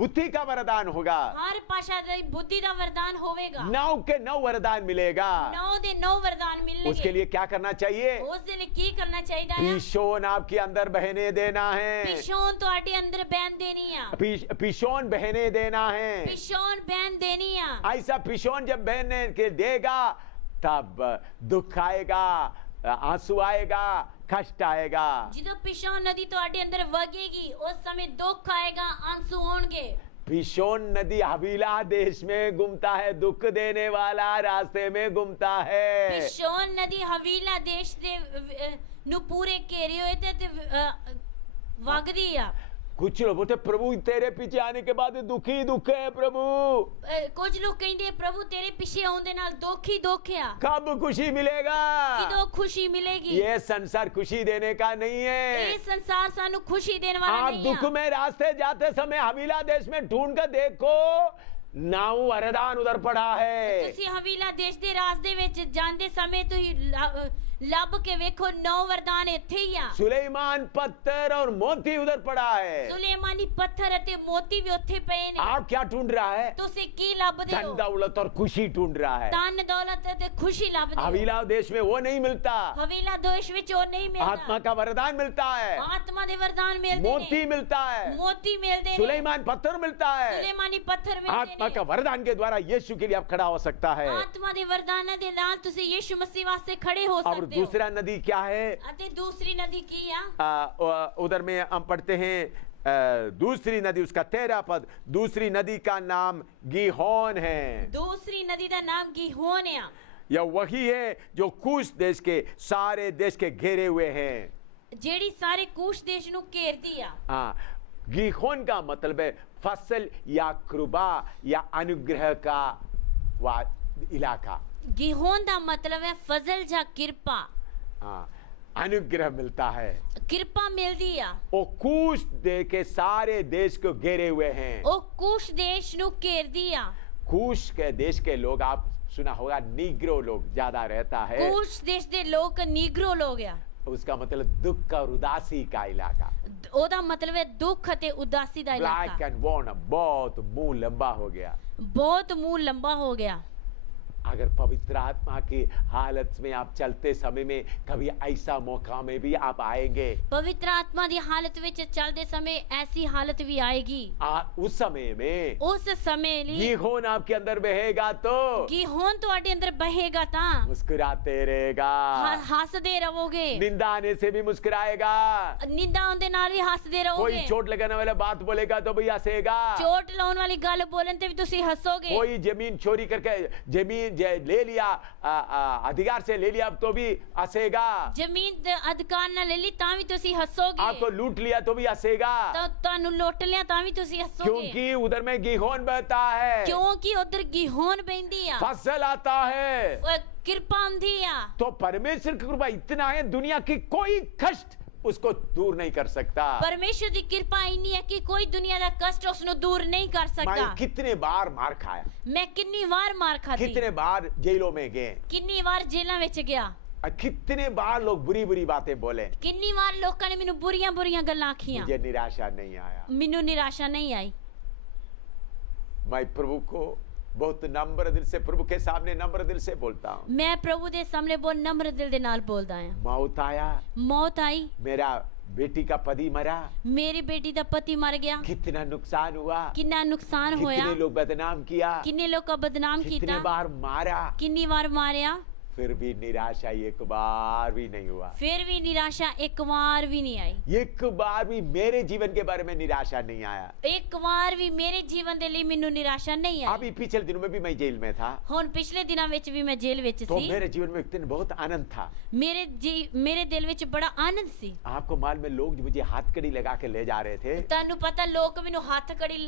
बुद्धि का वरदान होगा, ਹਰ ਭਾਸ਼ਾ ਦੀ ਬੁੱਧੀ ਦਾ ਵਰਦਾਨ ਹੋਵੇਗਾ 9 के 9 वरदान मिलेगा। 9 ਦੇ 9 ਵਰਦਾਨ उसके ਮਿਲਣਗੇ लिए क्या करना चाहिए? ਉਸ ਦੇ ਲਈ ਕੀ ਕਰਨਾ ਚਾਹੀਦਾ ਹੈ पिशोन आपके अंदर बहने देना है, ਪਿਸ਼ੋਨ ਤੁਹਾਡੇ ਅੰਦਰ ਬਹਿਨ ਦੇਣੀ ਆ पिशोन बहने देना है। ਪਿਸ਼ੋਨ ਬਹਿਨ ਦੇਣੀ ਆ ऐसा पिशोन जब बहने के देगा तब दुख आएगा, आंसू आएगा, कष्ट आएगा। ਜਦੋਂ ਪਿਸ਼ੋਨ ਨਦੀ ਤੁਹਾਡੇ ਅੰਦਰ ਵਗੇਗੀ ਉਸ ਸਮੇਂ ਦੁੱਖ ਆਏਗਾ ਆਂਸੂ ਹੋਣਗੇ पिशोन नदी हवीला देश में घूमता है, दुख देने वाला रास्ते में घूमता है। ਪਿਸ਼ੋਨ ਨਦੀ ਹਵੀਲਾ ਦੇਸ਼ ਦੇ ਨੂੰ ਪੂਰੇ ਘੇਰੇ ਹੋਏ ਤੇ ਵਗਦੀ ਆ कुछ लोग बोलते प्रभु तेरे पीछे आने के बाद दुख ही दुख है प्रभु, ਕੁਝ ਲੋਕ ਕਹਿੰਦੇ ਪ੍ਰਭੂ ਤੇਰੇ ਪਿੱਛੇ ਆਉਣ ਦੇ ਨਾਲ ਦੁੱਖ ਹੀ ਦੁੱਖ ਆ कब खुशी मिलेगा? ਕਿਦੋਂ ਖੁਸ਼ੀ ਮਿਲੇਗੀ ये संसार खुशी देने का नहीं है। ਇਹ ਸੰਸਾਰ ਸਾਨੂੰ ਖੁਸ਼ੀ ਦੇਣ ਵਾਲਾ आप ਨਹੀਂ दुख ਆ में रास्ते जाते समय हवीला देश में ढूंढ कर देखो, 9 वरदान उधर पड़ा है। ਤੁਸੀਂ ਹਵੀਲਾ ਦੇਸ਼ ਦੇ ਰਾਸਤੇ ਵਿੱਚ ਜਾਂਦੇ ਸਮੇਂ ਤੁਸੀਂ ਲੱਭ ਕੇ ਵੇਖੋ 9 ਵਰਦਾਨ ਇੱਥੇ ਹੀ ਆ सुलेमान पत्थर और मोती उधर पड़ा है। ਸੁਲੇਮਾਨੀ ਪੱਥਰ ਅਤੇ ਮੋਤੀ ਵੀ ਉੱਥੇ ਪਏ ਨੇ आप क्या ढूंढ रहा है? ਤੁਸੀਂ ਕੀ ਲੱਭਦੇ धन ਹੋ दौलत और खुशी ढूंढ रहा है। ਧਨ ਦੌਲਤ ਅਤੇ ਖੁਸ਼ੀ ਲੱਭਦੇ ਹੋ हवीला देश में वो नहीं मिलता, ਹਵੀਲਾ ਦੇਸ਼ ਵਿੱਚ ਉਹ ਨਹੀਂ आत्मा ਮਿਲਦਾ का वरदान मिलता है, ਆਤਮਾ ਦੇ ਵਰਦਾਨ ਮਿਲਦੇ मोती ਨੇ मिलता है, ਮੋਤੀ ਮਿਲਦੇ ਨੇ सुलेमान पत्थर मिलता है। ਸੁਲੇਮਾਨੀ ਪੱਥਰ ਮਿਲਦੇ आत्मा ਨੇ का वरदान के द्वारा यीशु के लिए आप खड़ा हो सकता है। ਆਤਮਾ ਦੇ ਵਰਦਾਨਾਂ ਦੇ ਨਾਲ ਤੁਸੀਂ ਯਿਸੂ ਮਸੀਹ ਵਾਸਤੇ ਖੜੇ ਹੋ और ਸਕਦੇ ਹੋ दूसरा नदी क्या है? ਅਤੇ ਦੂਸਰੀ ਨਦੀ ਕੀ ਆ उधर में हम पढ़ते हैं दूसरी नदी, उसका 13 पद, दूसरी नदी का नाम गीहोन है। ਦੂਸਰੀ ਨਦੀ ਦਾ ਨਾਮ ਗੀਹੋਨ ਆ यह वही है जो कूश देश के सारे देश के घेरे हुए हैं। ਜਿਹੜੀ ਸਾਰੇ ਕੂਸ਼ ਦੇਸ਼ ਨੂੰ ਘੇਰਦੀ ਆ हाँ, गीहोन का मतलब है फसल या कृपा या अनुग्रह का इलाका। ਗੀਹੋਨ ਦਾ ਮਤਲਬ ਹੈ ਫਜ਼ਲ ਜਾਂ ਕਿਰਪਾ हाँ, अनुग्रह मिलता है। ਕਿਰਪਾ ਮਿਲਦੀ ਆ। वो कूश दे के सारे देश को घेरे हुए हैं। ਉਹ ਕੁਸ਼ ਦੇਸ਼ ਨੂੰ ਘੇਰਦੀ ਆ। कूश के देश के लोग, आप सुना होगा, नीग्रो लोग ज्यादा रहता है। ਕੁਸ਼ ਦੇਸ਼ ਦੇ ਲੋਕ ਨੀਗਰੋ ਲੋਕ ਆ। उसका मतलब दुख और उदासी का इलाका। ਉਹਦਾ ਮਤਲਬ ਹੈ ਦੁੱਖ ਅਤੇ ਉਦਾਸੀ ਦਾ ब्लैक ਇਲਾਕਾ। एंड वॉर्न, बहुत मुंह लंबा हो गया। ਬਹੁਤ ਮੂੰਹ ਲੰਬਾ ਹੋ ਗਿਆ। अगर पवित्र आत्मा की हालत में आप चलते समय में कभी ऐसा मौका में भी आप आएंगे, ਪਵਿੱਤਰ ਆਤਮਾ ਦੀ ਹਾਲਤ ਵਿੱਚ ਚੱਲਦੇ ਸਮੇਂ ਐਸੀ ਹਾਲਤ ਵੀ ਆਏਗੀ। उस समय में ਉਸ ਸਮੇਂ ਲਈ गीहोन आपके अंदर बहेगा तो ਗੀਹੋਨ ਤੁਹਾਡੇ ਅੰਦਰ ਬਹੇਗਾ ਤਾਂ मुस्कुराते रहेगा। ਹੱਸਦੇ ਰਹੋਗੇ। निंदा आने से भी मुस्कुराएगा। ਨਿੰਦਾ ਆਉਣ ਦੇ ਨਾਲ ਵੀ ਹੱਸਦੇ कोई ਰਹੋਗੇ। चोट लगाने वाला बात बोलेगा तो भी हंसेगा। ਚੋਟ ਲਾਉਣ ਵਾਲੀ ਗੱਲ ਬੋਲਣ ਤੇ ਵੀ ਤੁਸੀਂ ਹੱਸੋਗੇ। कोई जमीन चोरी करके जमीन ले लिया, अधिकार से ले लिया तो भी हंसेगा। ਜ਼ਮੀਨ ਦੇ ਅਧਿਕਾਰ ਨਾਲ ਲੈ ਲਈ ਤਾਂ ਵੀ ਤੁਸੀਂ ਹੱਸੋਗੇ। आपको लूट लिया तो भी हंसेगा। ਤਾਂ ਤੁਹਾਨੂੰ ਲੁੱਟ ਲਿਆ ਤਾਂ ਵੀ ਤੁਸੀਂ ਹੱਸੋਗੇ। क्योंकि उधर में गीहोन बहता है, ਕਿਉਂਕਿ ਉਧਰ ਗੀਹੋਨ ਬਹਿੰਦੀ ਆ। फसल आता है। ਕਿਰਪਾ ਆਉਂਦੀ ਆ। तो परमेश्वर की कृपा इतना है, दुनिया की कोई कष्ट उसको दूर नहीं कर सकता। ਪਰਮੇਸ਼ਰ ਦੀ ਕਿਰਪਾ ਇੰਨੀ ਹੈ ਕਿ ਕੋਈ ਦੁਨੀਆ ਦਾ ਕਸ਼ਟ ਉਸ ਨੂੰ ਦੂਰ ਨਹੀਂ ਕਰ ਸਕਦਾ। मैं कितने बार मार खाया, ਮੈਂ ਕਿੰਨੀ ਵਾਰ ਮਾਰ ਖਾਧੀ, कितने बार जेलों में गए, ਕਿੰਨੀ ਵਾਰ ਜੇਲ੍ਹਾਂ ਵਿੱਚ ਗਿਆ, और कितने बार लोग बुरी बुरी बातें बोले, ਕਿੰਨੀ ਵਾਰ ਲੋਕਾਂ ਨੇ ਮੈਨੂੰ ਬੁਰੀਆਂ ਬੁਰੀਆਂ ਗੱਲਾਂ ਆਖੀਆਂ। मुझे निराशा नहीं आया। ਮੈਨੂੰ ਨਿਰਾਸ਼ਾ ਨਹੀਂ ਆਈ। मैं प्रभु को बहुत नम्र दिल से, प्रभु के सामने नम्र दिल से बोलता हूँ। ਮੈਂ ਪ੍ਰਭੂ ਦੇ ਸਾਹਮਣੇ ਬਹੁਤ ਨम्र ਦਿਲ ਦੇ ਨਾਲ ਬੋਲਦਾ ਹਾਂ। मौत आया, ਮੌਤ ਆਈ, मेरा बेटी का पति मरा, ਮੇਰੀ ਬੇਟੀ ਦਾ ਪਤੀ ਮਰ ਗਿਆ, कितना नुकसान हुआ, ਕਿੰਨਾ ਨੁਕਸਾਨ ਹੋਇਆ, कितने लोग बदनाम किया, ਕਿੰਨੇ ਲੋਕਾਂ ਬਦਨਾਮ कितने ਕੀਤਾ, बार मारा, ਕਿੰਨੀ ਵਾਰ ਮਾਰਿਆ, फिर भी निराशा एक बार भी नहीं हुआ। ਫਿਰ ਵੀ ਨਿਰਾਸ਼ਾ ਇੱਕ ਵਾਰ ਵੀ ਨਹੀਂ ਆਈ। एक बार भी मेरे जीवन के बारे में निराशा नहीं आया। ਇੱਕ ਵਾਰ ਵੀ ਮੇਰੇ ਜੀਵਨ ਦੇ ਲਈ ਮੈਨੂੰ ਨਿਰਾਸ਼ਾ ਨਹੀਂ ਆਈ। अभी पिछले दिनों में भी मैं जेल में था, ਹੁਣ ਪਿਛਲੇ ਦਿਨਾਂ ਵਿੱਚ ਵੀ ਮੈਂ ਜੇਲ੍ਹ ਵਿੱਚ तो ਸੀ। मेरे जीवन में एक दिन बहुत आनंद था। ਮੇਰੇ ਦਿਲ ਵਿੱਚ ਬੜਾ ਆਨੰਦ ਸੀ। आपको मालूम है, लोग मुझे हथकड़ी लगा के ले जा रहे थे। ਤੁਹਾਨੂੰ ਪਤਾ ਲੋਕ ਮੈਨੂੰ ਹੱਥ ਕੜੀ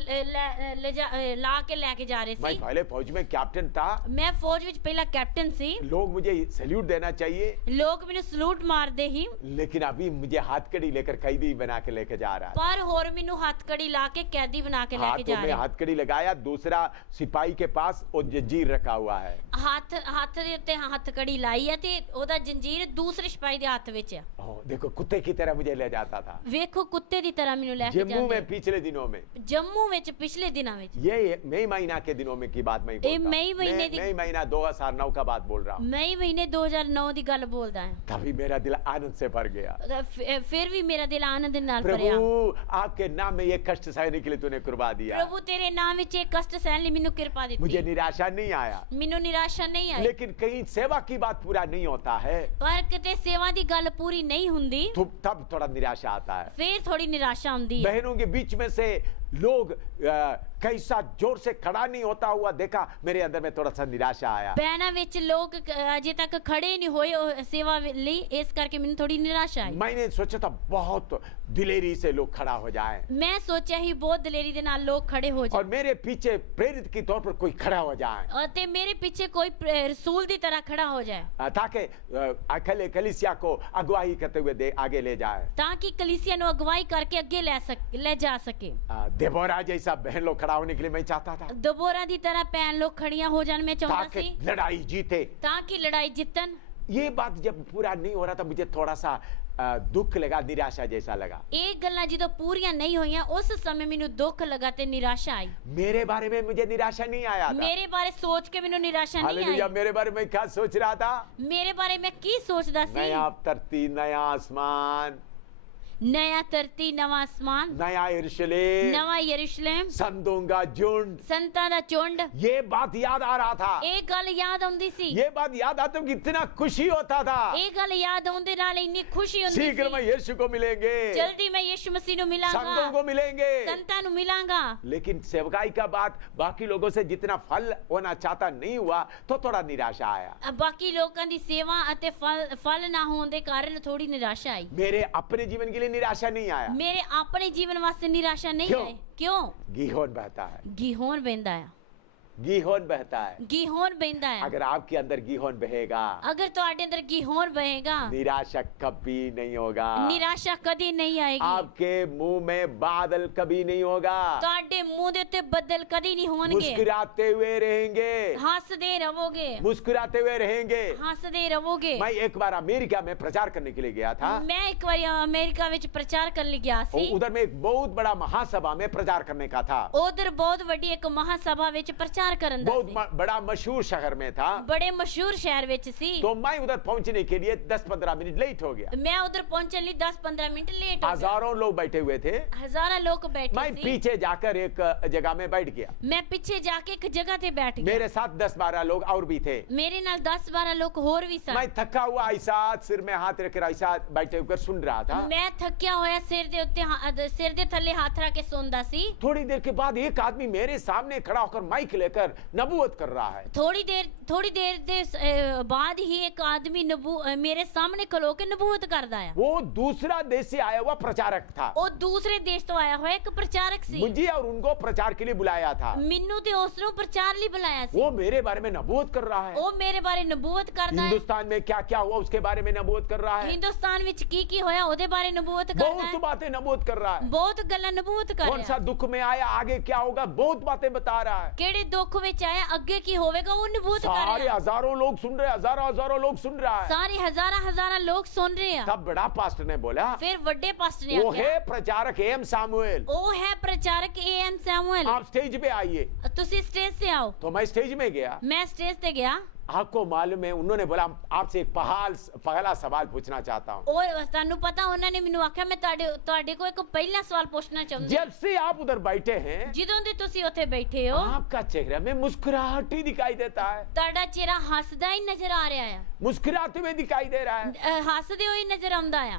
ਲਾ ਕੇ ਲੈ ਕੇ ਜਾ ਰਹੇ मैं ਸੀ। पहले फौज में कैप्टन था। ਮੈਂ ਫੌਜ ਵਿੱਚ ਪਹਿਲਾਂ ਕੈਪਟਨ ਸੀ। लोग मुझे सैल्यूट देना चाहिए, ਲੋਕ ਮੈਨੂੰ ਸਲੂਟ ਮਾਰਦੇ ਹੀ, लेकिन अभी मुझे हथकड़ी लेकर कैदी बना के लेके जा रहा है। ਪਰ ਹੋਰ ਮੈਨੂੰ ਹੱਥ ਕੜੀ ਲਾ ਕੇ ਕੈਦੀ ਬਣਾ ਕੇ ਲੈ ਕੇ हाथों ਜਾ में ਰਹੇ। हथकड़ी लगाया, दूसरा सिपाही के पास वो जंजीर रखा हुआ है। ਹੱਥ ਦੇ ਉੱਤੇ ਹੱਥ ਕੜੀ ਲਾਈ ਹੈ ਤੇ ਉਹਦਾ ਜੰਜੀਰ ਦੂਸਰੇ ਸਿਪਾਹੀ ਦੇ ਹੱਥ ਵਿੱਚ ਆ। देखो कुत्ते की तरह मुझे ले जाता था। ਵੇਖੋ ਕੁੱਤੇ ਦੀ ਤਰ੍ਹਾਂ ਮੈਨੂੰ ਲੈ ਕੇ जम्मू में ਜਾਂਦੇ। पिछले दिनों में, ਜੰਮੂ ਵਿੱਚ ਪਿਛਲੇ ਦਿਨਾਂ ਵਿੱਚ, ये मई महीना के दिनों में की बात मैं बोल ये रहा मई हूं। महीने मई महीना 2009 का बात बोल रहा हूँ। ਮਈ ਮਹੀਨੇ 2009 ਦੀ ਗੱਲ ਬੋਲਦਾ ਹਾਂ। तभी मेरा दिल आनंद से भर गया। ਫਿਰ ਵੀ ਮੇਰਾ ਦਿਲ ਆਨੰਦ ਨਾਲ ਭਰਿਆ। प्रभु आपके नाम में ये कष्ट सहने के लिए तूने कुर्बा दिया। ਪ੍ਰਭੂ ਤੇਰੇ ਨਾਮ ਵਿੱਚ ਇਹ ਕਸ਼ਟ ਸਹਿਣ ਲਈ ਮੈਨੂੰ ਕਿਰਪਾ मुझे ਦਿੱਤੀ। निराशा नहीं आया, ਮੈਨੂੰ ਨਿਰਾਸ਼ਾ ਨਹੀਂ ਆਈ। लेकिन कहीं सेवा की बात पूरा नहीं होता है ਪਰ ਕਿਤੇ ਸੇਵਾ ਦੀ ਗੱਲ ਪੂਰੀ ਨਹੀਂ ਹੁੰਦੀ, तो तब थोड़ा निराशा आता है। ਫਿਰ ਥੋੜੀ ਨਿਰਾਸ਼ਾ ਆਉਂਦੀ ਹੈ। बहनों के बीच में से लोग कैसा जोर से खड़ा नहीं होता हुआ देखा, मेरे अंदर में थोड़ा सा निराशा आया। ਭੈਣਾਂ ਵਿੱਚ ਲੋਕ ਅਜੇ ਤੱਕ ਖੜੇ ਨਹੀਂ ਹੋਏ ਉਹ ਸੇਵਾ ਲਈ, ਇਸ ਕਰਕੇ ਮੈਨੂੰ ਥੋੜੀ ਨਿਰਾਸ਼ਾ ਆਈ। मैंने सोचा था बहुत दिलेरी से लोग खड़ा हो जाएं, ਮੈਂ ਸੋਚਿਆ ਹੀ ਬਹੁਤ ਦਲੇਰੀ ਦੇ ਨਾਲ ਲੋਕ खड़े हो और ਜਾਣ मेरे पीछे प्रेरित के तौर पर कोई खड़ा हो जाए, ਅਤੇ ਮੇਰੇ ਪਿੱਛੇ ਕੋਈ ਰਸੂਲ ਦੀ ਤਰ੍ਹਾਂ ਖੜਾ ਹੋ ਜਾਏ, ताकि अकेले कलीसिया को अगुवाई करते हुए आगे ले जाए। ਤਾਂ ਕਿ ਕਲੀਸਿया ਨੂੰ ਅਗਵਾਈ ਕਰਕੇ ਅੱਗੇ ਲੈ ਜਾ ਸਕੇ। देबोरा जैसा बहन लोग खड़ा होने के लिए मैं चाहता था, ਦਬੋਰਾ ਦੀ ਤਰ੍ਹਾਂ ਭੈਣ ਲੋਕ ਖੜੀਆਂ ਹੋ ਜਾਣ ਮੈਂ ਚਾਹੁੰਦਾ ताकि ਸੀ, लड़ाई जीते। ਤਾਂ ਕਿ ਲੜਾਈ ਜਿੱਤਣ। ये बात जब पूरा नहीं हो रहा था, मुझे थोड़ा सा दुख लगा, निराशा जैसा लगा। ਇਹ ਗੱਲਾਂ ਜਦੋਂ ਪੂਰੀਆਂ ਨਹੀਂ ਹੋਈਆਂ ਉਸ ਸਮੇਂ ਮੈਨੂੰ ਦੁੱਖ ਲੱਗਾ ਤੇ ਨਿਰਾਸ਼ਾ ਆਈ। मेरे बारे में मुझे निराशा नहीं आया था। ਮੇਰੇ ਬਾਰੇ ਸੋਚ ਕੇ ਮੈਨੂੰ ਨਿਰਾਸ਼ਾ ਨਹੀਂ हालेलुया। ਆਈ। मेरे बारे में क्या सोच रहा था? ਮੇਰੇ ਬਾਰੇ ਮੈਂ ਕੀ ਸੋਚਦਾ ਸੀ? नया धरती, नया आसमान, नया धरती नवा आसमान, नया यरूशलेम, नवा यरूशलेम, संतों का झुंड, संतां दा झुंड। ये बात याद आ रहा था। ਇਹ ਗੱਲ ਯਾਦ ਆਉਂਦੀ ਸੀ। ये बात याद आते हुए कितना खुशी होता था। ਇਹ ਗੱਲ ਯਾਦ ਆਉਣ ਦੇ ਨਾਲ ਇੰਨੀ ਖੁਸ਼ੀ ਹੁੰਦੀ शीघ्र में ਸੀ। यीशु को मिलेंगे, ਜਲਦੀ ਮੈਂ ਯਿਸੂ ਮਸੀਹ ਨੂੰ संतों ਮਿਲਾਂਗਾ, को मिलेंगे। ਸੰਤਾਂ ਨੂੰ ਮਿਲਾਂਗਾ। लेकिन सेवकाई का बात बाकी लोगों से जितना फल होना चाहता नहीं हुआ, तो थोड़ा निराशा आया। ਬਾਕੀ ਲੋਕਾਂ ਦੀ ਸੇਵਾ ਅਤੇ ਫਲ ਨਾ ਹੋਣ ਦੇ ਕਾਰਨ ਥੋੜੀ ਨਿਰਾਸ਼ਾ ਆਈ। मेरे अपने जीवन के लिए निराशा नहीं आया। ਮੇਰੇ ਆਪਣੇ ਜੀਵਨ ਵਾਸਤੇ ਨਿਰਾਸ਼ਾ ਨਹੀਂ ਕਿਉਂ? ਆਈ। ਕਿਉਂ? गीहोन बहता है। ਗੀਹੋਨ ਬਹਿੰਦਾ ਆ। गीहोन बहता है। गीहोन बहता है। अगर आपके अंदर गीहोन बहेगा, अगर ਤੁਹਾਡੇ ਅੰਦਰ गीहोन बहेगा, निराशा कभी नहीं होगा। निराशा कभी नहीं आएगी। आपके मुंह में बादल कभी नहीं होगा। ਤੁਹਾਡੇ ਮੂੰਹ ਦੇ ਉੱਤੇ ਬੱਦਲ ਕਦੀ ਨਹੀਂ ਹੋਣਗੇ। मुस्कुराते हुए रहेंगे। ਹੱਸਦੇ ਰਹੋਗੇ। मुस्कुराते हुए रहेंगे। ਹੱਸਦੇ ਰਹੋਗੇ। मैं एक बार अमेरिका में प्रचार करने के लिए गया था। ਮੈਂ ਇੱਕ ਵਾਰੀ ਅਮਰੀਕਾ ਵਿੱਚ ਪ੍ਰਚਾਰ ਕਰਨ ਲਈ ਗਿਆ ਸੀ। उधर में एक बहुत बड़ा महासभा में प्रचार करने का था। ਉਧਰ ਬਹੁਤ ਵੱਡੀ ਇੱਕ ਮਹਾਸਭਾ ਵਿੱਚ ਪ੍ਰਚਾਰ ਕਰਨ ਦਾ ਸੀ। बहुत बड़ा मशहूर शहर में था। बड़े मशहूर शहर ਵਿੱਚ ਸੀ। तो मैं उधर पहुंचने के लिए 10-15 मिनट लेट हो गया। मैं उधर पहुंचने लिए 10-15 मिनट लेट हो गया। हजारों लोग बैठे हुए थे। हजारों लोग बैठे मैं थे। पीछे जाकर एक जगह में बैठ गया। मैं पीछे जाके एक जगह पे बैठ गया। मेरे साथ 10-12 लोग और भी थे। मेरे नाल 10-12 लोग और भी सन। मैं थका हुआ ऐसा सिर में हाथ रखकर ऐसा बैठे होकर सुन रहा था। मैं थकिया होया सिर दे उत्ते सिर दे थल्ले हाथ रख के सुनदा सी। थोड़ी देर के बाद एक आदमी मेरे सामने खड़ा होकर माइक लेकर नबूवत कर रहा है। थोड़ी देर दे बाद ही एक आदमी मेरे सामने खलो के नबूवत करदा है। वो दूसरा देश से आया हुआ प्रचारक था। वो दूसरे देश तो आया हुआ एक प्रचारक सी। मुझे और उनको प्रचार के लिए बुलाया था। मिन्नू ते उसनु प्रचार लिए बुलाया सी। वो मेरे बारे में नबूवत कर रहा है। वो मेरे बारे नबूवत करदा है। हिंदुस्तान में क्या क्या हुआ उसके बारे में नबूवत कर रहा है। हिंदुस्तान विच की होया ओदे बारे नबूवत करदा है। बहुत बातें नबूवत कर रहा है। बहुत गल्लां नबूवत कर रहा है। कौन सा दुख में आया, आगे क्या होगा, बहुत बातें बता रहा है। केड़े दुख विच आया, अगे की होवेगा, वो नबूवत कर रहा है। सारे हजारों लोग सुन रहे, हजारों लोग सुन रहा है। सारे हजारा लोग सुन रहे हैं। तब बड़ा पास्टर ने बोला, फिर बड़े पास्टर ने वो आख्या, है प्रचारक एम सामुएल। वो है प्रचारक एम सैमुअल। आप स्टेज पे आइए। तुसी स्टेज से आओ। तो मैं स्टेज में गया। मैं स्टेज पे गया। आपको मालूम है, उन्होंने बोला आपसे एक पहला सवाल पूछना चाहता हूँ। और तानू पता, उन्होंने मेनू आख्या मैं ਤੁਹਾਡੇ को एक पहला सवाल पूछना चाहूंगी। जब से आप उधर बैठे हैं, ਜਦੋਂ ਦੇ ਤੁਸੀਂ ਉੱਥੇ बैठे हो, आपका चेहरा में मुस्कुराहट ही दिखाई देता है। ਤੁਹਾਡਾ ਚਿਹਰਾ ਹੱਸਦਾ ਹੀ ਨਜ਼ਰ ਆ ਰਿਹਾ ਹੈ। मुस्कुराते हुए दिखाई दे रहा है। ਹੱਸਦੇ ਹੋਏ ਨਜ਼ਰ ਆਉਂਦਾ ਆ।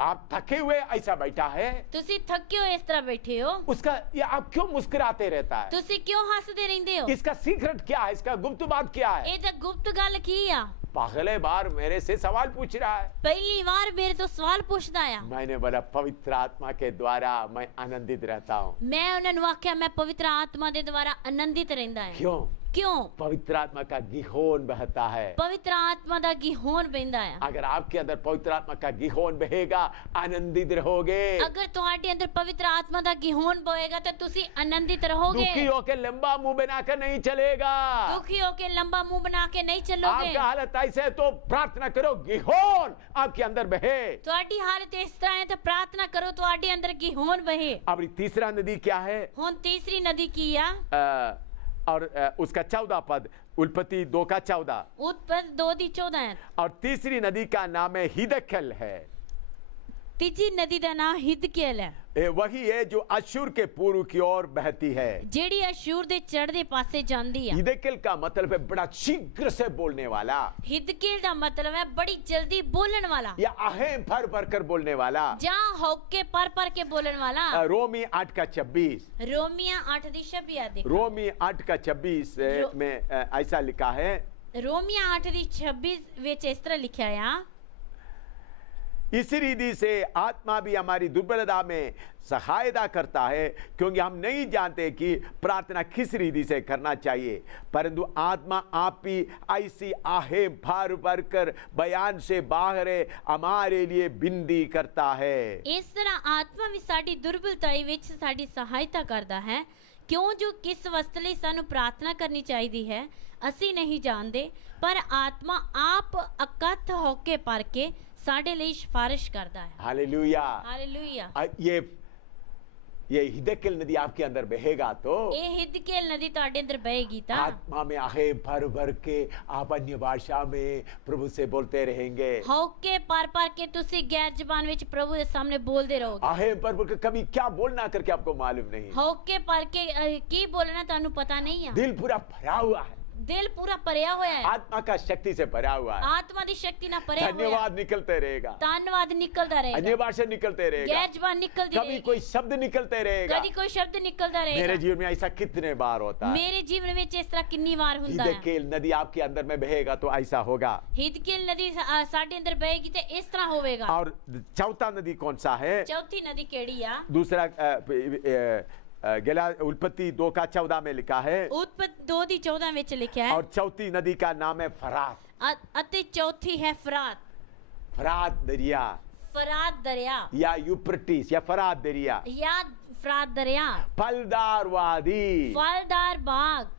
आप थके हुए ऐसा बैठा है। ਤੁਸੀਂ ਥੱਕੇ ਹੋਏ ਇਸ ਤਰ੍ਹਾਂ बैठे हो। उसका ये आप क्यों मुस्कुराते रहता है? ਤੁਸੀਂ ਕਿਉਂ ਹੱਸਦੇ ਰਹਿੰਦੇ ਹੋ? इसका सीक्रेट क्या है? इसका गुप्त बात क्या है? ਇਹ ਤਾਂ ਗੁਪਤ ਗੱਲ ਕੀ ਆ? पहले बार मेरे से सवाल पूछ रहा है। पहली बार मेरे तो सवाल पूछता है। मैंने बोला पवित्र आत्मा के द्वारा मैं आनंदित रहता हूँ। मैं उन्होंने आख्या मैं पवित्र आत्मा के द्वारा आनंदित रहता है। क्यों? क्यों? पवित्र आत्मा का गिहोन बहता है। पवित्र आत्मा का गिहोन बहता है। अगर आपके अंदर पवित्र आत्मा का गिहोन बहेगा, आनंदित रहोगे। अगर तुम्हारे अंदर पवित्र आत्मा का गिहोन बहेगा तो तुसी आनंदित रहोगे। दुखी होकर लंबा मुंह बनाकर नहीं चलेगा। दुखी होकर लंबा मुंह बना के नहीं चलोगे। आपका हालत ऐसे है तो प्रार्थना करो गिहोन आपके अंदर बहे। तुम्हारी हालत इस तरह है तो प्रार्थना करो तुम्हारे अंदर गिहोन बहे। अब तीसरा नदी क्या है? हुन तीसरी नदी की है और उसका 14 पद, उत्पत्ति 2 का 14, उत्पत्ति 2 की 14 है। और तीसरी नदी का नाम है हिदकेल है। तीसरी नदी का नाम हिदकेल है। वही है जो अश्शूर के पूर्व की ओर बहती है। जेडी अश्शूर दे चढ़दे पासे जांदी है। हिदकेल का मतलब है बड़ा शीघ्र से बोलने वाला। हिदकेल का मतलब है बड़ी जल्दी बोलने वाला, या अहें भर भर कर बोलने वाला, जहाँ होके पर के बोलने वाला। रोमी 8 का 26, रोमिया 8 दी 26 रोमी 8 का 26 में ऐसा लिखा है। रोमिया 8 दी 26 विच इस तरह लिखा है, इस रीति से आत्मा भी हमारी दुर्बलता में सहायता करता है, क्योंकि हम नहीं जानते कि प्रार्थना किस रीति से करना चाहिए, परंतु आत्मा आप ही ऐसी आहें भर भर कर बयान से बाहर हमारे लिए बिनती करता है। इस तरह आत्मा भी साडी दुर्बलताई विच साडी सहायता करता है, क्यों जो किस वस्त लई सानू प्रार्थना करनी चाहिए है असी नहीं जानते, पर आत्मा आप अकथ होके पर के साडे लिए सिफारिश करता है। Hallelujah, hallelujah. ये हिदकेल नदी आपके अंदर बहेगा तो ये हिदकेल नदी ਤੁਹਾਡੇ अंदर बहेगी ता आत्मा में आहे भर भर के आप अन्य भाषा में प्रभु से बोलते रहेंगे। होके पर के तुसी गैर जबान विच प्रभु के सामने बोलते रहोगे। आहे भर भर के कभी क्या बोलना करके आपको मालूम नहीं। होके पर के की बोलना तानू पता नहीं है। दिल पूरा भरा हुआ है, दिल पूरा भरया हुआ है, आत्मा का शक्ति से भरा हुआ है। आत्मा दी शक्ति ना भरया हुआ है। धन्यवाद निकलते रहेगा, धन्यवाद निकलता रहेगा, अन्य भाषा निकलते रहेगा, गैर जबान निकलती कभी रहेगी, कोई शब्द निकलते रहेगा। कभी कोई शब्द निकलता रहेगा। मेरे जीवन में ऐसा कितने बार होता है। मेरे जीवन में इस तरह कितनी बार होता है। हिदकेल नदी आपके अंदर में बहेगा तो ऐसा होगा। हिदकेल नदी साडे अंदर बहेगी तो इस तरह होवेगा। और चौथा नदी कौन सा है? चौथी नदी केड़ी है? दूसरा उत्पत्ति 2:14 में लिखा है, ਉਤਪਤ 2:14 ਵਿੱਚ ਲਿਖਿਆ ਹੈ और चौथी नदी का नाम है फरात। ਅਤੇ ਚੌਥੀ ਹੈ ਫਰਾਤ फरात दरिया ਫਰਾਤ ਦਰਿਆ या यूफ्रेटिस या फरात दरिया, ਜਾਂ ਫਰਾਤ ਦਰਿਆ फलदार वादी, ਫਲਦਾਰ ਬਾਗ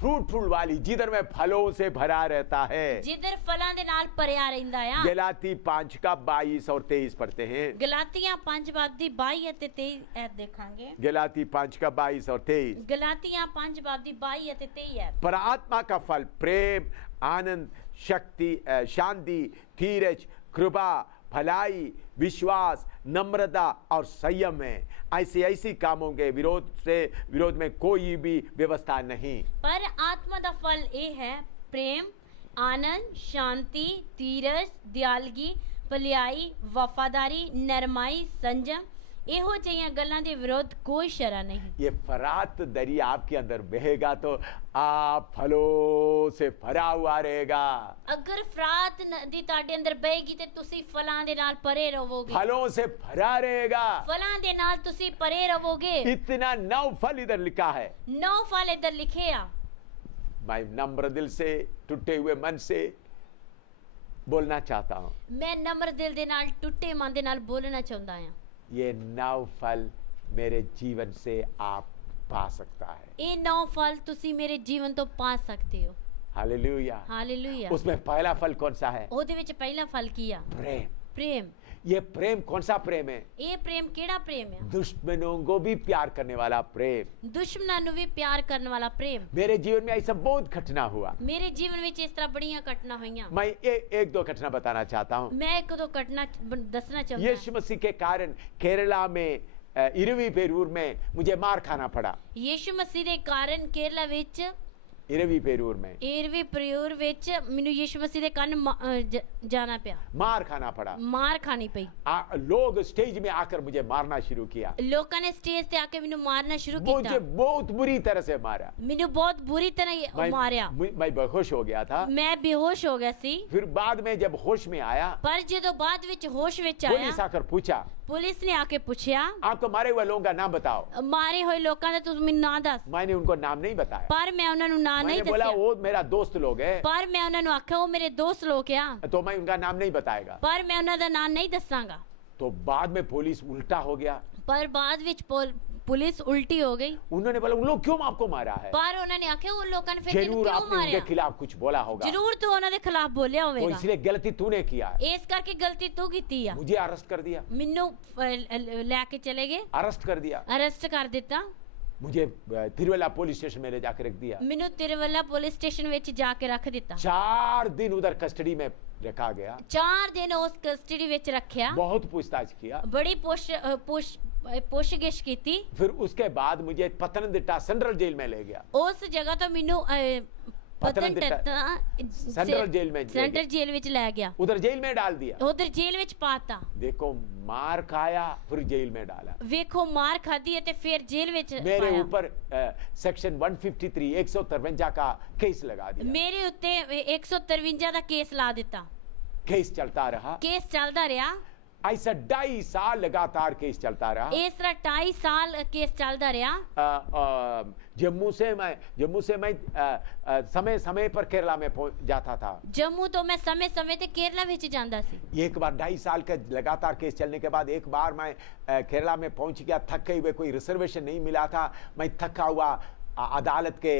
फ्रूटफुल वाली, जिधर में फलों से भरा रहता है। ਜਿੱਧਰ ਫਲਾਂ ਦੇ ਨਾਲ ਭਰਿਆ ਰਹਿੰਦਾ ਆ। गलाती 5:22 और 23 पढ़ते हैं। ਗਲਾਤੀਆਂ 5 ਦੀ 22 ਅਤੇ 23 ਐਤ ਦੇਖਾਂਗੇ। गलाती 5:22 और 23। ਗਲਾਤੀਆਂ 5 ਦੀ 22 ਅਤੇ 23 ਐਤ। पर आत्मा का फल प्रेम, आनंद, शक्ति, शांति, धीरज, कृपा, भलाई, विश्वास, नम्रता और संयम है। ऐसी कामों के विरोध में कोई भी व्यवस्था नहीं। पर आत्मा ਦਾ ਫਲ ਇਹ ਹੈ ਪ੍ਰੇਮ, ਆਨੰਦ, ਸ਼ਾਂਤੀ, ਧੀਰਜ, ਦਿਆਲਗੀ, ਭਲਾਈ, ਵਫਾਦਾਰੀ, ਨਰਮਾਈ, ਸੰਜਮ, ਇਹੋ ਜਿਹੀਆਂ ਗੱਲਾਂ ਦੇ ਵਿਰੋਧ ਕੋਈ ਸ਼ਰਾ ਨਹੀਂ। ये फरात दरिया आपके अंदर बहेगा तो आप फलों से भरा हुआ रहेगा। ਅਗਰ ਫਰਾਤ ਨਦੀ ਤੁਹਾਡੇ ਅੰਦਰ ਬਹੇਗੀ ਤੇ ਤੁਸੀਂ ਫਲਾਂ ਦੇ ਨਾਲ ਭਰੇ ਰਹੋਗੇ। फलों से भरा रहेगा। ਫਲਾਂ ਦੇ ਨਾਲ ਤੁਸੀਂ ਭਰੇ ਰਹੋਗੇ। इतना 9 फल इधर लिखा है। 9 ਫਲ ਇੱਧਰ ਲਿਖੇ ਆ। मैं नम्र दिल से, टूटे हुए मन से बोलना चाहता हूँ। ਮੈਂ ਨਮਰ ਦਿਲ ਦੇ ਨਾਲ ਟੁੱਟੇ ਮਨ ਦੇ ਨਾਲ ਬੋਲਣਾ ਚਾਹੁੰਦਾ ਹਾਂ। ये 9 फल मेरे जीवन से आप पा सकता है। ਇਹ 9 ਫਲ ਤੁਸੀਂ ਮੇਰੇ ਜੀਵਨ ਤੋਂ ਪਾ ਸਕਦੇ ਹੋ। हालेलुया। ਹਾਲੇਲੂਇਆ। उसमें पहला फल कौन सा है? ਉਹਦੇ ਵਿੱਚ ਪਹਿਲਾ ਫਲ ਕੀ ਆ? प्रेम। ਪ੍ਰੇਮ। ये प्रेम कौन सा प्रेम है? ਇਹ ਪ੍ਰੇਮ ਕਿਹੜਾ ਪ੍ਰੇਮ ਆ? दुश्मनों को भी प्यार करने वाला प्रेम। ਦੁਸ਼ਮਣਾਂ ਨੂੰ ਵੀ ਪਿਆਰ ਕਰਨ ਵਾਲਾ ਪ੍ਰੇਮ। मेरे जीवन में ऐसा बहुत घटना हुआ। ਮੇਰੇ ਜੀਵਨ ਵਿੱਚ ਇਸ ਤਰ੍ਹਾਂ ਬੜੀਆਂ ਘਟਨਾ ਹੋਈਆਂ। मैं एक दो घटना बताना चाहता हूँ। ਮੈਂ ਇੱਕ ਦੋ ਘਟਨਾ ਦੱਸਣਾ ਚਾਹੁੰਦਾ यीशु मसीह के कारण केरला में इरवी पेरूर में मुझे मार खाना पड़ा। ਯੀਸ਼ੂ ਮਸੀਹ ਦੇ ਕਾਰਨ ਕੇਰਲਾ ਵਿੱਚ इरवी पेरूर में ਏਰਵੀ ਪ੍ਰਯੂਰ ਵਿੱਚ ਮੈਨੂੰ ਯੀਸ਼ੂ ਮਸੀਹ ਦੇ ਕਾਰਨ ਜਾਣਾ ਪਿਆ। मार खाना पड़ा। ਮਾਰ ਖਾਣੀ ਪਈ। लोग स्टेज में आकर मुझे मारना शुरू किया। ਲੋਕਾਂ ਨੇ ਸਟੇਜ ਤੇ ਆ ਕੇ ਮੈਨੂੰ ਮਾਰਨਾ ਸ਼ੁਰੂ मुझे ਕੀਤਾ। बहुत बुरी तरह से मारा। ਮੈਨੂੰ बहुत बुरी तरह ਮਾਰਿਆ। मैं बेहोश हो गया था। ਮੈਂ ਬੇਹੋਸ਼ ਹੋ ਗਿਆ ਸੀ। फिर बाद में जब होश में आया, ਪਰ ਜਦੋਂ ਬਾਅਦ ਵਿੱਚ ਹੋਸ਼ ਵਿੱਚ ਆਇਆ, पुलिस आकर पूछा, ਪੁਲਿਸ ਨੇ ਆ ਕੇ ਪੁੱਛਿਆ, आपको मारे हुए लोगों का नाम बताओ। ਮਾਰੇ ਹੋਏ ਲੋਕਾਂ ਦਾ ਤੂੰ ਮੈਨੂੰ ਨਾਂ ਦੱਸ। मैंने उनको नाम नहीं बताया। ਪਰ ਮੈਂ ਉਹਨਾਂ ਨੂੰ ਨਾਂ ਨਹੀਂ मैंने बोला ਦੱਸਿਆ। वो मेरा दोस्त लोग है, ਪਰ ਮੈਂ ਉਹਨਾਂ ਨੂੰ ਆਖਿਆ ਉਹ ਮੇਰੇ ਦੋਸਤ ਲੋਕ ਆ। तो मैं उनका नाम नहीं बताएगा। ਪਰ ਮੈਂ ਉਹਨਾਂ ਦਾ ਨਾਂ ਨਹੀਂ ਦੱਸਾਂਗਾ। तो बाद में पुलिस उल्टा हो गया। ਪਰ ਬਾਅਦ ਵਿੱਚ ਪੁਲਿਸ ਉਲਟੀ ਹੋ ਗਈ। उन्होंने बोला उन लोग क्यों आपको मारा है? ਪਰ ਉਹਨਾਂ ਨੇ ਆਖਿਆ ਉਹ ਲੋਕਾਂ ਨੇ ਫਿਰ ਤੈਨੂੰ जरूर ਕਿਉਂ आपने उनके ਮਾਰਿਆ? खिलाफ कुछ बोला होगा, ਜ਼ਰੂਰ ਤੂੰ ਉਹਨਾਂ ਦੇ ਖਿਲਾਫ ਬੋਲਿਆ तो ਹੋਵੇਗਾ। इसलिए गलती तूने किया है। ਇਸ ਕਰਕੇ ਗਲਤੀ ਤੂੰ ਕੀਤੀ ਆ। मुझे अरेस्ट कर दिया। ਮੈਨੂੰ ਲੈ ਕੇ ਚਲੇ ਗਏ, अरेस्ट कर दिया। ਅਰੈਸਟ ਕਰ ਦਿੱਤਾ। मुझे तिरुवल्ला पुलिस स्टेशन में ले जाकर रख दिया। ਮੈਨੂੰ ਤਿਰਵੱਲਾ ਪੁਲਿਸ ਸਟੇਸ਼ਨ ਵਿੱਚ ਜਾ ਕੇ ਰੱਖ ਦਿੱਤਾ। 4 दिन उधर कस्टडी में रखा गया। 4 ਦਿਨ ਉਸ ਕਸਟਡੀ ਵਿੱਚ ਰੱਖਿਆ। बहुत पूछताछ किया। ਬੜੀ ਪੁੱਛਗਿੱਛ ਕੀਤੀ। फिर उसके बाद मुझे पतनमतिट्टा सेंट्रल जेल में ले गया। ਉਸ ਜਗ੍ਹਾ ਤੋਂ ਮੈਨੂੰ सेंट्रल जेल में ਸੈਂਟਰ ਜੇਲ੍ਹ ਵਿੱਚ ਲੈ ਗਿਆ। उधर जेल में डाल दिया। ਉਧਰ ਜੇਲ੍ਹ ਵਿੱਚ ਪਾਤਾ। देखो मार खाया फिर जेल में डाला। ਵੇਖੋ ਮਾਰ ਖਾਦੀ ਅਤੇ ਫਿਰ ਜੇਲ੍ਹ ਵਿੱਚ मेरे ਪਾਇਆ। ऊपर सेक्शन 153 153 का केस लगा दिया। ਮੇਰੇ ਉੱਤੇ 153 ਦਾ ਕੇਸ ਲਾ ਦਿੱਤਾ। केस चलता रहा। ਕੇਸ ਚੱਲਦਾ ਰਿਹਾ। ऐसा 2.5 साल लगातार केस चलता रहा। ਇਸ ਤਰ੍ਹਾਂ 2.5 ਸਾਲ ਕੇਸ ਚੱਲਦਾ ਰਿਹਾ। जम्मू से मैं समय समय पर केरला में जाता था। ਜੰਮੂ ਤੋਂ ਮੈਂ ਸਮੇਂ-ਸਮੇਂ ਤੇ ਕੇਰਲਾ ਵਿੱਚ ਜਾਂਦਾ ਸੀ। एक बार 2.5 साल का लगातार केस चलने के बाद एक बार मैं केरला में पहुंच गया, थके हुए, कोई रिजर्वेशन नहीं मिला था। मैं थका हुआ अदालत के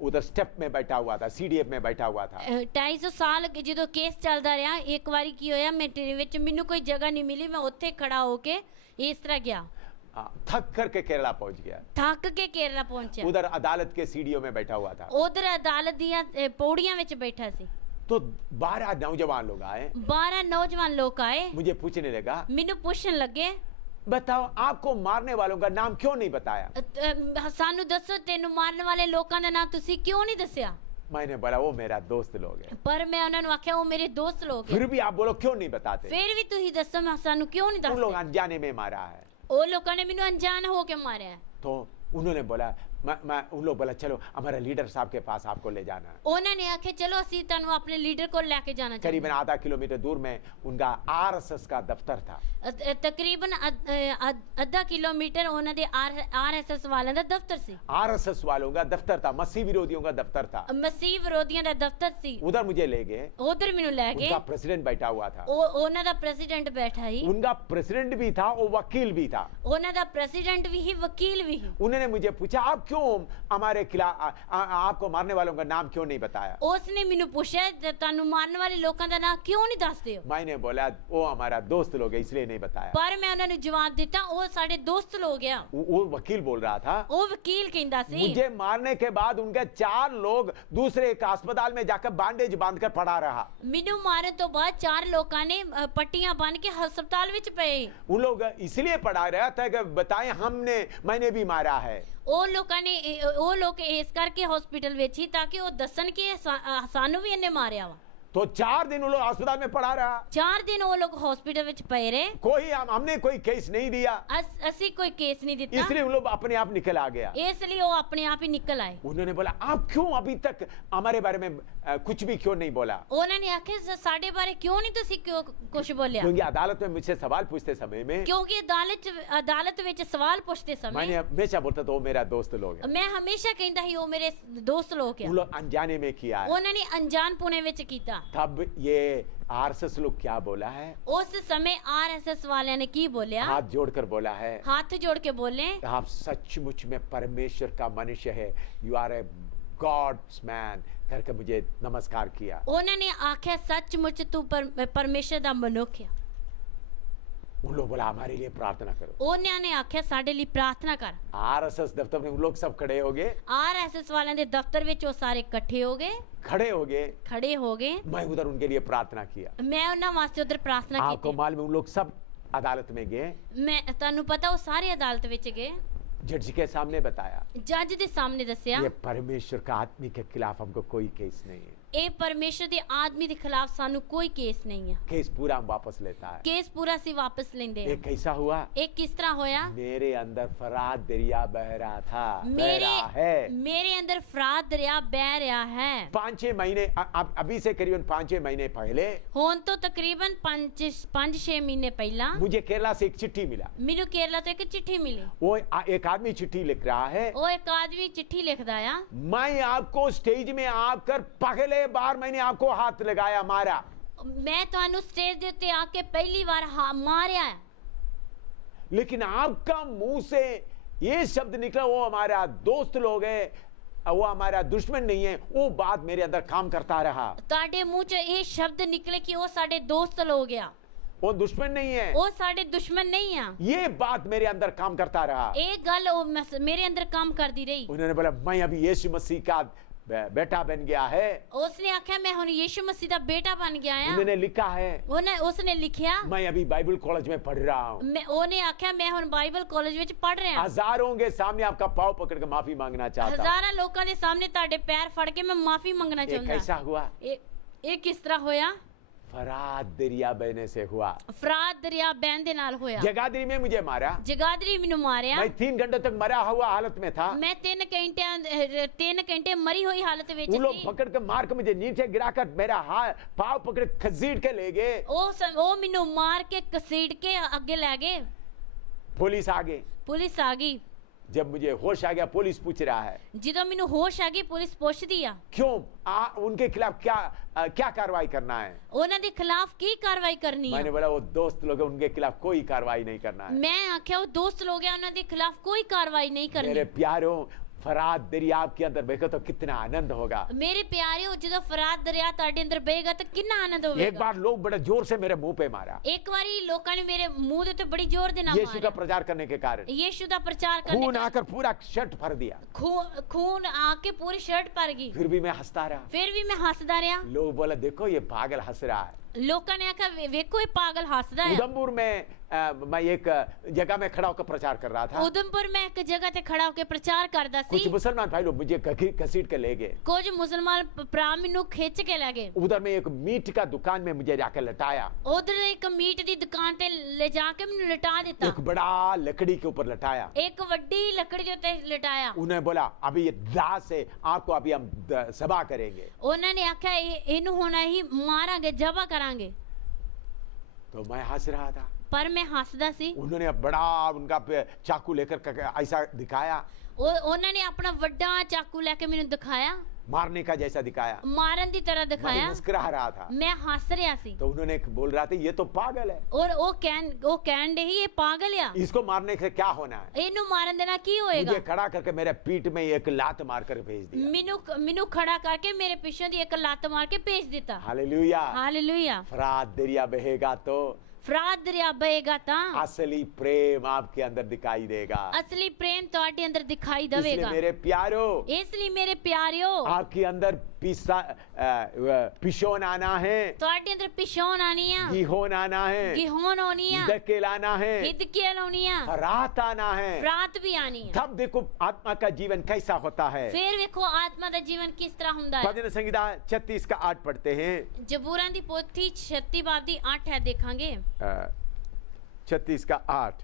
उधर स्टेप में बैठा हुआ था, CDF में बैठा हुआ था। 250 ਸਾਲ ਜਦੋਂ ਕੇਸ ਚੱਲਦਾ ਰਿਹਾ, ਇੱਕ ਵਾਰੀ ਕੀ ਹੋਇਆ, ਮੈਂ ਟ੍ਰੇਨ ਵਿੱਚ ਮੈਨੂੰ ਕੋਈ ਜਗ੍ਹਾ ਨਹੀਂ ਮਿਲੀ, ਮੈਂ ਉੱਥੇ ਖੜਾ ਹੋ ਕੇ ਇਸ ਤਰ੍ਹਾਂ ਗਿਆ। थक करके केरला पहुंच गया। ਥੱਕ ਕੇ ਕੇਰਲਾ ਪਹੁੰਚਿਆ। उधर अदालत के सीढ़ियों में बैठा हुआ था। ਉਧਰ ਅਦਾਲਤ ਦੀਆਂ ਪੌੜੀਆਂ ਵਿੱਚ ਬੈਠਾ ਸੀ। तो 12 नौजवान लोग आए। 12 ਨੌਜਵਾਨ ਲੋਕ ਆਏ। मुझे पूछने लगा, ਮੈਨੂੰ ਪੁੱਛਣ ਲੱਗੇ, बताओ आपको मारने वालों का नाम क्यों नहीं बताया? ਸਾਨੂੰ ਦੱਸੋ ਤੈਨੂੰ ਮਾਰਨ ਵਾਲੇ ਲੋਕਾਂ ਦਾ ਨਾਮ ਤੁਸੀਂ ਕਿਉਂ ਨਹੀਂ ਦੱਸਿਆ? मैंने बोला वो मेरा दोस्त लोग है। ਪਰ ਮੈਂ ਉਹਨਾਂ ਨੂੰ ਆਖਿਆ ਉਹ ਮੇਰੇ ਦੋਸਤ ਲੋਕ फिर ਹੈ। भी आप बोलो क्यों नहीं बताते? ਫਿਰ ਵੀ ਤੁਸੀਂ ਦੱਸੋ ਮੈਂ ਸਾਨੂੰ ਕਿਉਂ ਨਹੀਂ उन लोग ਦੱਸਦੇ? अनजाने में मारा है। ਉਹ ਲੋਕਾਂ ਨੇ ਮੈਨੂੰ ਅਣਜਾਣ ਹੋ ਕੇ ਮਾਰਿਆ। तो उन्होंने बोला मैं उन लोग बोला चलो हमारे लीडर साहब के पास आपको ले जाना है। ਉਹਨਾਂ ਨੇ ਆਖਿਆ ਚਲੋ ਅਸੀਂ ਤੁਹਾਨੂੰ ਆਪਣੇ ਲੀਡਰ ਕੋਲ ਲੈ ਕੇ ਜਾਣਾ ਚਾਹੁੰਦੇ करीबन आधा किलोमीटर दूर में उनका आरएसएस का दफ्तर था। ਤਕਰੀਬਨ ਅੱਧਾ ਕਿਲੋਮੀਟਰ ਉਹਨਾਂ ਦੇ ਆਰਐਸਐਸ ਵਾਲਿਆਂ ਦਾ ਦਫ਼ਤਰ ਸੀ। आरएसएस वालों का दफ्तर था, मसीह विरोधियों का दफ्तर था। ਮਸੀਹ ਵਿਰੋਧੀਆਂ ਦਾ ਦਫ਼ਤਰ ਸੀ। उधर मुझे ले गए, ਉਧਰ ਮੈਨੂੰ ਲੈ ਗਏ। उनका प्रेसिडेंट बैठा हुआ था। ਉਹਨਾਂ ਦਾ ਪ੍ਰੈਜ਼ੀਡੈਂਟ ਬੈਠਾ ਸੀ। उनका प्रेसिडेंट भी था, वो वकील भी था। ਉਹਨਾਂ ਦਾ ਪ੍ਰੈਜ਼ੀਡੈਂਟ ਵੀ ਸੀ, ਵਕੀਲ ਵੀ ਸੀ। उन्होंने मुझे पूछा आप क्यों हमारे खिलाफ आपको मारने वालों का नाम क्यों नहीं बताया? ਉਸਨੇ ਮੈਨੂੰ ਪੁੱਛਿਆ ਤੁਹਾਨੂੰ ਮਾਰਨ ਵਾਲੇ ਲੋਕਾਂ ਦਾ ਨਾਮ ਕਿਉਂ ਨਹੀਂ ਦੱਸਦੇ ਹੋ? मैंने बोला वो हमारा दोस्त लोग है इसलिए नहीं बताया। ਪਰ ਮੈਂ ਉਹਨਾਂ ਨੂੰ ਜਵਾਬ ਦਿੱਤਾ ਉਹ ਸਾਡੇ ਦੋਸਤ ਲੋग ਆ। वो वकील बोल रहा था, ਉਹ ਵਕੀਲ ਕਹਿੰਦਾ ਸੀ। मुझे मारने के बाद उनके 4 लोग दूसरे एक अस्पताल में जाकर बैंडेज बांधकर पड़ा रहा। ਮੈਨੂੰ ਮਾਰਨ ਤੋਂ ਬਾਅਦ 4 ਲੋਕਾਂ ਨੇ ਪੱਟੀਆਂ ਬੰਨ ਕੇ ਹਸਪਤਾਲ ਵਿੱਚ ਪਏ। उन लोग इसलिए पड़ा रहा था कि बताएं मैंने भी मारा है। ਉਹ ਲੋਕ ਇਸ ਕਰਕੇ ਹਸਪੀਟਲ ਵਿੱਚ ਹੀ ਤਾਂ ਕਿ ਉਹ ਦੱਸਣ ਕਿ ਸਾਨੂੰ ਵੀ ਇਹਨੇ ਮਾਰਿਆ ਵਾ। तो 4 दिन वो लोग अस्पताल में पड़ा रहा। 4 दिन ਉਹ ਲੋਕ ਹਸਪੀਟਲ ਵਿੱਚ ਪਏ ਰਹੇ। हमने कोई केस नहीं दिया, ਅਸੀਂ ਕੋਈ ਕੇਸ ਨਹੀਂ ਦਿੱਤਾ। इसलिए वो लोग अपने आप निकल आ गया। ਇਸ ਲਈ ਉਹ ਆਪਣੇ ਆਪ ਹੀ ਨਿਕਲ ਆਏ। उन्होंने बोला आप क्यों अभी तक हमारे बारे में कुछ भी क्यों नहीं बोला? ਉਹਨਾਂ ਨੇ ਆਖਿਆ ਸਾਡੇ ਬਾਰੇ ਕਿਉਂ ਨਹੀਂ ਤੁਸੀਂ ਕੁਝ ਬੋਲਿਆ? क्योंकि अदालत में मुझसे सवाल पूछते समय में, ਕਿਉਂਕਿ ਅਦਾਲਤ ਵਿੱਚ ਸਵਾਲ ਪੁੱਛਦੇ ਸਮੇਂ मैंने हमेशा बोलता था वो मेरा दोस्त लोग है। ਮੈਂ ਹਮੇਸ਼ਾ ਕਹਿੰਦਾ ਸੀ ਉਹ ਮੇਰੇ ਦੋਸਤ ਲੋਕ ਆ। वो लोग अनजाने में किया है। ਉਹਨਾਂ ਨੇ ਅਣਜਾਣ ਪੁਣੇ ਵਿੱਚ ਕੀਤਾ। तब ये आरएसएस लोग क्या बोला है? ਉਸ ਸਮੇਂ ਆਰਐਸਐਸ ਵਾਲਿਆਂ ਨੇ ਕੀ ਬੋਲਿਆ? हाथ जोड़कर बोला है, ਹੱਥ ਜੋੜ ਕੇ ਬੋਲੇ आप सचमुच में परमेश्वर का मनुष्य है, you are a god's man करके मुझे नमस्कार किया। ਉਹਨਾਂ ਨੇ ਆਖਿਆ ਸੱਚਮੁੱਚ ਤੂੰ ਪਰਮੇਸ਼ਰ ਦਾ ਮਨੁੱਖ ਆ। उन लोग बोला हमारे लिए प्रार्थना करो। ਉਹਨਾਂ ਨੇ ਆਖਿਆ ਸਾਡੇ ਲਈ ਪ੍ਰਾਰਥਨਾ ਕਰ। आरएसएस दफ्तर में उन लोग सब खड़े हो गए, ਆਰਐਸਐਸ ਵਾਲਿਆਂ ਦੇ ਦਫ਼ਤਰ ਵਿੱਚ ਉਹ ਸਾਰੇ ਇਕੱਠੇ ਹੋ ਗਏ। खड़े हो गए। मैं उधर उनके लिए प्रार्थना किया। ਮੈਂ ਉਹਨਾਂ ਵਾਸਤੇ ਉਧਰ ਪ੍ਰਾਰਥਨਾ आपको ਕੀਤੀ। मालूम है उन लोग सब अदालत में गए, ਮੈਂ ਤੁਹਾਨੂੰ ਪਤਾ ਉਹ ਸਾਰੇ ਅਦਾਲਤ ਵਿੱਚ ਗਏ। जज के सामने बताया ਜੱਜ ਦੇ ਸਾਹਮਣੇ ਦੱਸਿਆ ये परमेश्वर का आदमी के खिलाफ हमको कोई केस नहीं है। ਇਹ ਪਰਮੇਸ਼ਰ ਦੇ ਆਦਮੀ ਦੇ ਖਿਲਾਫ ਸਾਨੂੰ ਕੋਈ ਕੇਸ ਨਹੀਂ ਹੈ। केस पूरा हम वापस लेता है। ਕੇਸ ਪੂਰਾ ਸੀ ਵਾਪਸ ਲੈਂਦੇ ये ਹਾਂ। कैसा हुआ? ਇਹ ਕਿਸ ਤਰ੍ਹਾਂ ਹੋਇਆ? मेरे अंदर फरात दरिया बह रहा था, बह ਮੇਰੇ रहा है। ਮੇਰੇ ਅੰਦਰ ਫਰਾਤ ਦਰਿਆ ਬਹਿ ਰਿਹਾ ਹੈ। 5-6 महीने अभी से करीबन 5-6 महीने पहले ਹੁਣ ਤੋਂ ਤਕਰੀਬਨ 5-6 ਮਹੀਨੇ ਪਹਿਲਾਂ मुझे केरला से एक चिट्ठी मिला। ਮੈਨੂੰ ਕੇਰਲਾ ਤੋਂ ਇੱਕ ਚਿੱਠੀ ਮਿਲੀ। वो एक आदमी चिट्ठी लिख रहा है, ਉਹ ਇੱਕ ਆਦਮੀ ਚਿੱਠੀ ਲਿਖਦਾ ਆ मैं आपको स्टेज में आकर पहले बार मैंने आपको हाथ लगाया, मारा। ਮੈਂ ਤੁਹਾਨੂੰ ਸਟੇਜ ਦੇ ਉੱਤੇ ਆ ਕੇ ਪਹਿਲੀ ਵਾਰ ਮਾਰਿਆ ਹੈ। लेकिन आपका मुंह से ये शब्द निकला वो हमारा दोस्त लोग है, वो हमारा दुश्मन नहीं है, वो बात मेरे अंदर काम करता रहा। ਤੁਹਾਡੇ ਮੂੰਹ 'ਚ ਇਹ ਸ਼ਬਦ ਨਿਕਲੇ ਕਿ ਉਹ ਸਾਡੇ ਦੋਸਤ ਲੋਗ ਆ। वो दुश्मन नहीं है, ਉਹ ਸਾਡੇ ਦੁਸ਼ਮਣ ਨਹੀਂ ਆ। ये बात मेरे अंदर काम करता रहा। ਇਹ ਗੱਲ ਉਹ ਮੇਰੇ ਅੰਦਰ ਕੰਮ ਕਰਦੀ ਰਹੀ। उन्होंने बोला मैं अभी यीशु मसीह का बेटा बन गया है। ਉਸਨੇ ਆਖਿਆ ਮੈਂ ਹੁਣ ਯीशु मसीह ਦਾ ਬੇਟਾ ਬਣ ਗਿਆ ਆ। उन्होंने लिखा है ਉਸਨੇ ਲਿਖਿਆ मैं अभी बाइबल कॉलेज में पढ़ रहा हूँ, ਉਹਨੇ ਆਖਿਆ ਮੈਂ ਹੁਣ ਬਾਈਬਲ ਕਾਲਜ ਵਿੱਚ ਪੜ ਰਿਹਾ ਹਾਂ। हजारों के सामने आपका पाँव पकड़ के माफी मांगना चाहता हूँ। ਹਜ਼ਾਰਾਂ ਲੋਕਾਂ ਦੇ ਸਾਹਮਣੇ ਤੁਹਾਡੇ ਪੈਰ ਫੜ ਕੇ ਮੈਂ ਮਾਫੀ ਮੰਗਣਾ ये ਚਾਹੁੰਦਾ। कैसा हुआ? ਇਹ ਕਿਸ ਤਰ੍ਹਾਂ ਹੋਇਆ? फरात दरिया बहने से हुआ। ਫਰਾਤ ਦਰਿਆ ਬਹਿਣ ਦੇ ਨਾਲ ਹੋਇਆ। जगाधरी में मुझे मारा, ਜਗਾਦਰੀ ਮੈਨੂੰ ਮਾਰਿਆ। मैं 3 घंटों तक मरा हुआ हालत में था। मैं 3 घंटे मरी हुई हालत में वो लोग पकड़ के मार के मुझे नीचे गिराकर मेरा हाथ पाँव पकड़ खसीट के ले गए। ਉਹ ਮੈਨੂੰ ਮਾਰ ਕੇ ਕਸੀੜ ਕੇ ਅੱਗੇ ਲੈ ਗਏ। पुलिस आ गई। ਪੁਲਿਸ ਆ ਗਈ। जब मुझे होश आ गया पुलिस पूछ रहा है ਜਦੋਂ ਮੈਨੂੰ ਹੋਸ਼ ਆ ਗਈ ਪੁਲਿਸ ਪੁੱਛਦੀ ਆ क्यों उनके खिलाफ क्या कार्रवाई करना है? ਉਹਨਾਂ ਦੇ ਖਿਲਾਫ ਕੀ ਕਾਰਵਾਈ ਕਰਨੀ मैंने ਹੈ? बोला वो दोस्त लोग हैं, उनके खिलाफ कोई कार्रवाई नहीं करना है। ਮੈਂ ਆਖਿਆ ਉਹ ਦੋਸਤ ਲੋग ਆ ਉਹਨਾਂ ਦੇ ਖਿਲਾਫ ਕੋਈ ਕਾਰਵਾਈ ਨਹੀਂ मेरे ਕਰਨੀ। प्यारों फरात दरिया आपके अंदर बहेगा तो कितना आनंद होगा। ਮੇਰੇ ਪਿਆਰਿਓ ਜਦੋਂ ਫਰਾਤ ਦਰਿਆ ਤੁਹਾਡੇ ਅੰਦਰ ਬਹੇਗਾ ਤਾਂ ਕਿੰਨਾ ਆਨੰਦ एक ਹੋਵੇਗਾ। बार लोग बड़े जोर से मेरे मुंह पे मारा, ਇੱਕ ਵਾਰੀ ਲੋਕਾਂ ਨੇ ਮੇਰੇ ਮੂੰਹ ਦੇ ਉੱਤੇ ਬੜੀ ਜ਼ੋਰ ਦੇ ਨਾਲ यीशु का ਮਾਰਿਆ। प्रचार करने के कारण ਯੀਸ਼ੂ ਦਾ ਪ੍ਰਚਾਰ ਕਰਨੇ खून आकर पूरा शर्ट भर दिया। खून आके पूरी शर्ट पर गई। फिर भी मैं हंसता रहा। फिर भी मैं हंसदा रहा। लोग बोला देखो ये पागल हंस रहा है। ਲੋਕਾਂ ਨੇ ਆਖਿਆ ਵੇਖੋ ਇਹ ਪਾਗਲ ਹੱਸਦਾ ਹੈ। उधमपुर में मैं एक जगह में खड़ा होकर प्रचार कर रहा था। ਉਦਮਪੁਰ ਮੈਂ ਇੱਕ ਜਗ੍ਹਾ ਤੇ ਖੜਾ ਹੋ ਕੇ ਪ੍ਰਚਾਰ ਕਰਦਾ कुछ ਸੀ। मुसलमान भाई लोग मुझे घसीट के ले गए। ਕੁਝ ਮੁਸਲਮਾਨ ਭਰਾ ਮੈਨੂੰ ਖਿੱਚ ਕੇ ਲੈ ਗਏ। उधर में एक मीट का दुकान में मुझे जाकर लटाया। ਉਧਰ ਇੱਕ ਮੀਟ ਦੀ ਦੁਕਾਨ ਤੇ ਲੈ ਜਾ ਕੇ ਮੈਨੂੰ ਲਟਾ ਦਿੱਤਾ। एक बड़ा लकड़ी के ऊपर लटाया। ਇੱਕ ਵੱਡੀ ਲੱਕੜੀ ਦੇ ਉੱਤੇ ਲਟਾਇਆ। उन्हें बोला अभी ये दास है, आपको अभी हम सभा करेंगे। ਉਹਨਾਂ ने ਆਖਿਆ ਇਹਨੂੰ ਹੁਣ ਅਸੀਂ ਮਾਰਾਂਗੇ, ਜ਼ਬਾ ਕਰਾਂਗੇ। तो मैं हंस रहा था। ਪਰ ਮੈਂ ਹੱਸਦਾ ਸੀ। उन्होंने बड़ा उनका चाकू लेकर ऐसा दिखाया, ਉਹਨਾਂ ਨੇ ਆਪਣਾ ਵੱਡਾ ਚਾਕੂ ਲੈ ਕੇ ਮੈਨੂੰ ਦਿਖਾਇਆ, मारने का जैसा दिखाया। ਮਾਰਨ ਦੀ ਤਰ੍ਹਾਂ मैं ਦਿਖਾਇਆ। मुस्कुरा रहा था। मैं हंस रहा सी। तो उन्होंने बोल रहा था ये तो पागल है, और वो कहन दे ही ये पागल या इसको मारने से क्या होना है। ਇਹਨੂੰ ਮਾਰਨ ਦੇਣਾ ਕੀ ਹੋਏਗਾ। मुझे खड़ा करके मेरे पीठ में एक लात मारकर भेज दिया। ਮੈਨੂੰ ਖੜਾ ਕਰਕੇ ਮੇਰੇ ਪਿੱਛੋਂ ਦੀ ਇੱਕ ਲੱਤ ਮਾਰ ਕੇ ਭੇਜ ਦਿੱਤਾ। हालेलुया। हालेलुया। फरात दरिया बहेगा तो ਫਰਾਤ ਦਰਿਆ ਬਹੇਗਾ ਤਾਂ असली प्रेम आपके अंदर दिखाई देगा। ਅਸਲੀ ਪ੍ਰੇਮ ਤੁਹਾਡੇ ਅੰਦਰ ਦਿਖਾਈ इसलिए ਦੇਵੇਗਾ। मेरे प्यारो, ਇਸ ਲਈ ਮੇਰੇ ਪਿਆਰਿਓ आपके अंदर पिशोन आना है, ਤੁਹਾਡੇ ਅੰਦਰ ਪਿਛੋਣ ਆਣੀ ਆ, गिहोन आना है, ਗਿਹੋਣ ਆਉਣੀ ਆ, धकेल आना है, ਹਿਦਕੇ ਲਾਉਣੀ ਆ, फरात आना है। ਫਰਾਤ ਵੀ ਆਣੀ ਆ। तब देखो आत्मा का जीवन कैसा होता है। ਫਿਰ ਵੇਖੋ ਆਤਮਾ ਦਾ ਜੀਵਨ ਕਿਸ ਤਰ੍ਹਾਂ ਹੁੰਦਾ ਹੈ। भजन संहिता 36 का 8 पढ़ते हैं। ਜਬੂਰਾਂ ਦੀ ਪੋਥੀ 36 ਬਾਬ ਦੀ 8 ਹੈ, ਦੇਖਾਂਗੇ। 36 का 8।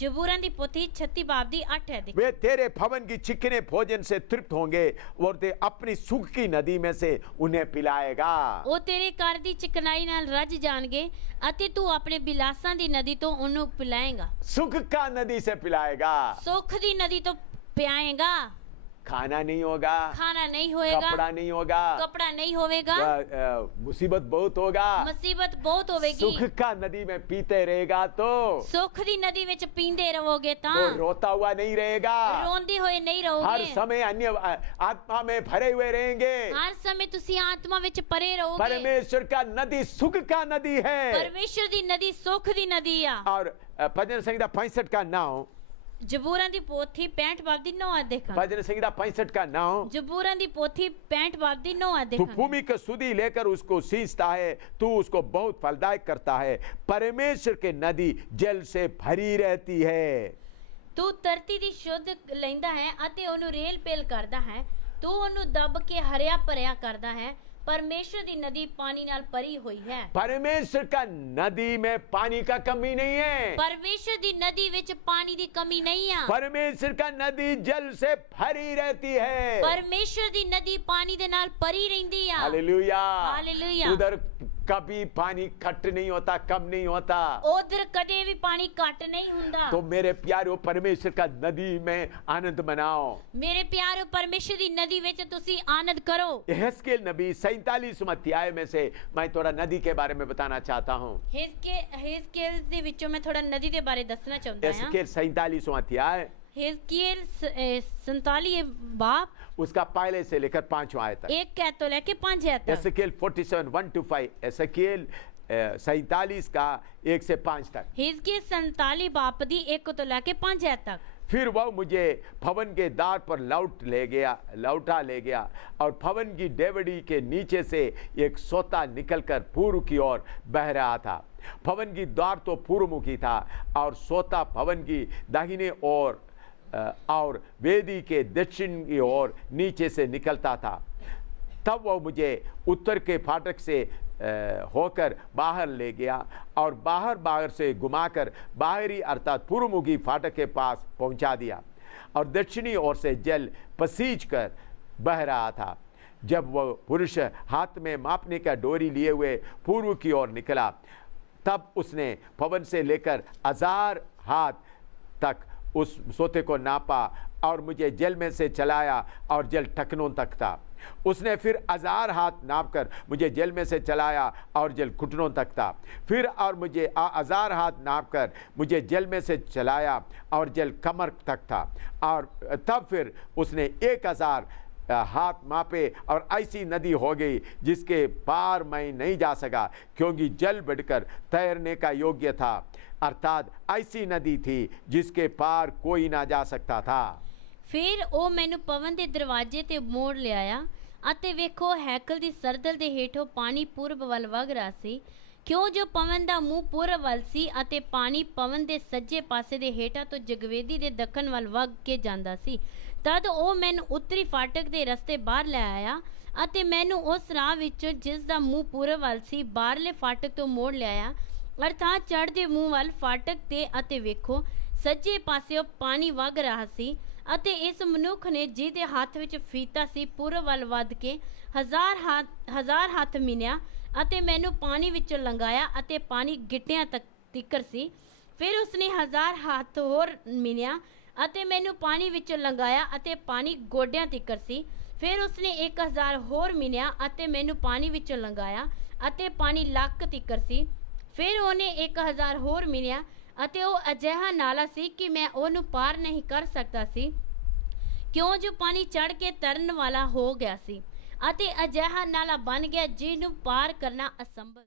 जबूरन दी पोथी 36 बाब दी 8 है। वे तेरे भवन की चिकने भोजन से तृप्त होंगे और ते अपनी सुख की नदी में से उन्हें पिलाएगा। ਉਹ ਤੇਰੇ ਘਰ ਦੀ ਚਿਕਨਾਈ ਨਾਲ ਰੱਜ ਜਾਣਗੇ ਅਤੇ ਤੂੰ ਆਪਣੇ ਬਿਲਾਸਾਂ ਦੀ ਨਦੀ ਤੋਂ ਉਹਨੂੰ ਪਿਲਾਏਗਾ। सुख का नदी से पिलाएगा। ਸੁੱਖ ਦੀ ਨਦੀ ਤੋਂ ਪਿਆਏਗਾ। खाना नहीं होगा, खाना नहीं होएगा, कपड़ा नहीं होगा, कपड़ा नहीं होवेगा, मुसीबत बहुत होगा। मुसीबत बहुत होवेगी। सुख का नदी में पीते रहेगा तो ਸੁੱਖ ਦੀ ਨਦੀ ਵਿੱਚ ਪੀਂਦੇ ਰਹੋਗੇ ਤਾਂ तो रोता हुआ नहीं रहेगा। ਰੋਂਦੇ ਹੋਏ ਨਹੀਂ हर ਰਹੋਗੇ। समय अन्य आत्मा में भरे हुए रहेंगे। ਹਰ ਸਮੇਂ ਤੁਸੀਂ ਆਤਮਾ ਵਿੱਚ ਭਰੇ ਰਹੋਗੇ। परमेश्वर का नदी सुख का नदी है। ਪਰਮੇਸ਼ਰ ਦੀ ਨਦੀ ਸੁੱਖ ਦੀ ਨਦੀ ਆ। और भजन संहिता 65 का 9। ਜਬੂਰਾਂ ਦੀ ਪੋਥੀ 65 ਬਾਬ ਦੀ 9 ਦੇਖਾਂਗੇ। भजन संहिता 65 का 9। जबूरन दी पोथी 65 बाब दी 9 तू देखा। भूमि की सुधि लेकर उसको सींचता है, तू उसको बहुत फलदायक करता है। परमेश्वर की नदी जल से भरी रहती है। तू धरती दी शुद्ध लैंदा है ਅਤੇ ਉਹਨੂੰ ਰੇਲ ਪੇਲ ਕਰਦਾ ਹੈ। ਤੂੰ ਉਹਨੂੰ ਦਬ ਕੇ ਹਰਿਆ ਭਰਿਆ ਕਰਦਾ ਹੈ। परमेश्वर दी नदी पानी नाल भरी हुई है। परमेश्वर का नदी में पानी का कमी नहीं है। परमेश्वर दी नदी विच पानी दी कमी नहीं है। परमेश्वर का नदी जल से भरी रहती है। परमेश्वर दी नदी पानी दे नाल भरी रहंदी है। हालेलुया। हालेलुया। उधर कभी पानी खट नहीं होता, कम नहीं होता। उधर कदे भी पानी घट नहीं हुंदा। तो मेरे प्यारो परमेश्वर का नदी में आनंद मनाओ। मेरे प्यारो परमेश्वर दी नदी विच तुसी आनंद करो। यहेजकेल नबी 47वें अध्याय में से मैं थोड़ा नदी के बारे में बताना चाहता हूँ। हेजकेल दे विचों मैं थोड़ा नदी दे बारे दसना चाहता हूं। यहेजकेल 47वां अध्याय, हेजकेल 47 बाब उसका पहले से लेकर 5वां आयत तक। एक कह तो लेके 5 आयत तक। यहेजकेल 47 1 to 5। यहेजकेल 47 का 1 से 5 तक। हेजकेल 47 बाप दी 1 तो लेके 5 आयत तक। फिर वह मुझे भवन के द्वार पर लौटा ले गया और भवन की डेवड़ी के नीचे से एक सोता निकलकर पूर्व की ओर बह रहा था। भवन की द्वार तो पूर्वमुखी था और सोता भवन की दाहिने ओर और वेदी के दक्षिण की ओर नीचे से निकलता था। तब वह मुझे उत्तर के फाटक से होकर बाहर ले गया और बाहर से घुमाकर बाहरी अर्थात पूर्वमुखी फाटक के पास पहुंचा दिया और दक्षिणी ओर से जल पसीज कर बह रहा था। जब वह पुरुष हाथ में मापने का डोरी लिए हुए पूर्व की ओर निकला, तब उसने भवन से लेकर 1000 हाथ तक उस सोते को नापा और मुझे जल में से चलाया और जल टखनों तक था। उसने फिर 1000 हाथ नापकर मुझे जल में से चलाया और जल घुटनों तक था। फिर और मुझे 1000 हाथ नापकर मुझे जल में से चलाया और जल कमर तक था। और तब फिर उसने 1000 हाथ मापे और ऐसी नदी हो गई जिसके पार मैं नहीं जा सका, क्योंकि जल बढ़कर तैरने का योग्य था। अर्थात ऐसी नदी थी जिसके पार कोई ना जा सकता था। फिर ਉਹ ਮੈਨੂੰ ਪਵਨ ਦੇ ਦਰਵਾਜ਼ੇ ਤੇ ਮੋੜ ਲਿਆਇਆ ਅਤੇ ਵੇਖੋ ਹੈਕਲ ਦੀ ਸਰਦਲ ਦੇ ਹੇਠੋਂ ਪਾਣੀ ਪੂਰਬ ਵੱਲ ਵਗ ਰਿਹਾ ਸੀ। ਕਿਉਂ ਜੋ ਪਵਨ ਦਾ ਮੂੰਹ ਪੂਰਬ ਵੱਲ ਸੀ ਅਤੇ ਪਾਣੀ ਪਵਨ ਦੇ ਸੱਜੇ ਪਾਸੇ ਦੇ ਹੇਠਾਂ ਤੋਂ ਜਗਵੇਦੀ ਦੇ ਦੱਖਣ ਵੱਲ ਵਗ ਕੇ ਜਾਂਦਾ ਸੀ। ਤਦ ਉਹ ਮੈਨੂੰ ਉੱਤਰੀ ਫਾਟਕ ਦੇ ਰਸਤੇ ਬਾਹਰ ਲੈ ਆਇਆ ਅਤੇ ਮੈਨੂੰ ਉਸ ਰਾਹ ਵਿੱਚੋਂ ਜਿਸ ਦਾ ਮੂੰਹ ਪੂਰਬ ਵੱਲ ਸੀ ਬਾਹਰਲੇ ਫਾਟਕ ਤੋਂ ਮੋੜ ਲਿਆਇਆ, ਅਰਥਾਤ ਚੜ੍ਹਦੇ ਮੂੰਹ ਵੱਲ ਫਾਟਕ ਤੇ। ਅਤੇ ਵੇਖੋ ਸੱਜੇ ਪਾਸਿਓਂ ਪਾਣੀ ਵਗ ਰਿਹਾ ਸੀ ਅਤੇ ਇਸ ਮਨੁੱਖ ਨੇ ਜਿਹਦੇ ਹੱਥ ਵਿੱਚ ਫੀਤਾ ਸੀ ਪੂਰਬ ਵੱਲ ਵੱਧ ਕੇ ਹਜ਼ਾਰ ਹੱਥ ਮਿਣਿਆ ਅਤੇ ਮੈਨੂੰ ਪਾਣੀ ਵਿੱਚੋਂ ਲੰਘਾਇਆ ਅਤੇ ਪਾਣੀ ਗਿੱਟਿਆਂ ਤੱਕ ਤਿੱਕਰ ਸੀ। ਫਿਰ ਉਸਨੇ ਹਜ਼ਾਰ ਹੱਥ ਹੋਰ ਮਿਣਿਆ ਅਤੇ ਮੈਨੂੰ ਪਾਣੀ ਵਿੱਚੋਂ ਲੰਘਾਇਆ ਅਤੇ ਪਾਣੀ ਗੋਡਿਆਂ ਤਿੱਕਰ ਸੀ। ਫਿਰ ਉਸਨੇ 1000 ਹੋਰ ਮਿਣਿਆ ਅਤੇ ਮੈਨੂੰ ਪਾਣੀ ਵਿੱਚੋਂ ਲੰਘਾਇਆ ਅਤੇ ਪਾਣੀ ਲੱਕ ਤਿੱਕਰ ਸੀ। ਫਿਰ ਉਹਨੇ 1000 ਹੋਰ ਮਿਣਿਆ ਅਤੇ ਉਹ ਅਜਿਹਾ ਨਾਲਾ ਸੀ ਕਿ ਮੈਂ ਉਹਨੂੰ ਪਾਰ ਨਹੀਂ ਕਰ ਸਕਦਾ ਸੀ, ਕਿਉਂ ਜੋ ਪਾਣੀ ਚੜ੍ਹ ਕੇ ਤਰਨ ਵਾਲਾ ਹੋ ਗਿਆ ਸੀ ਅਤੇ ਅਜਿਹਾ ਨਾਲਾ ਬਣ ਗਿਆ ਜਿਹਨੂੰ ਪਾਰ ਕਰਨਾ ਅਸੰਭਵ।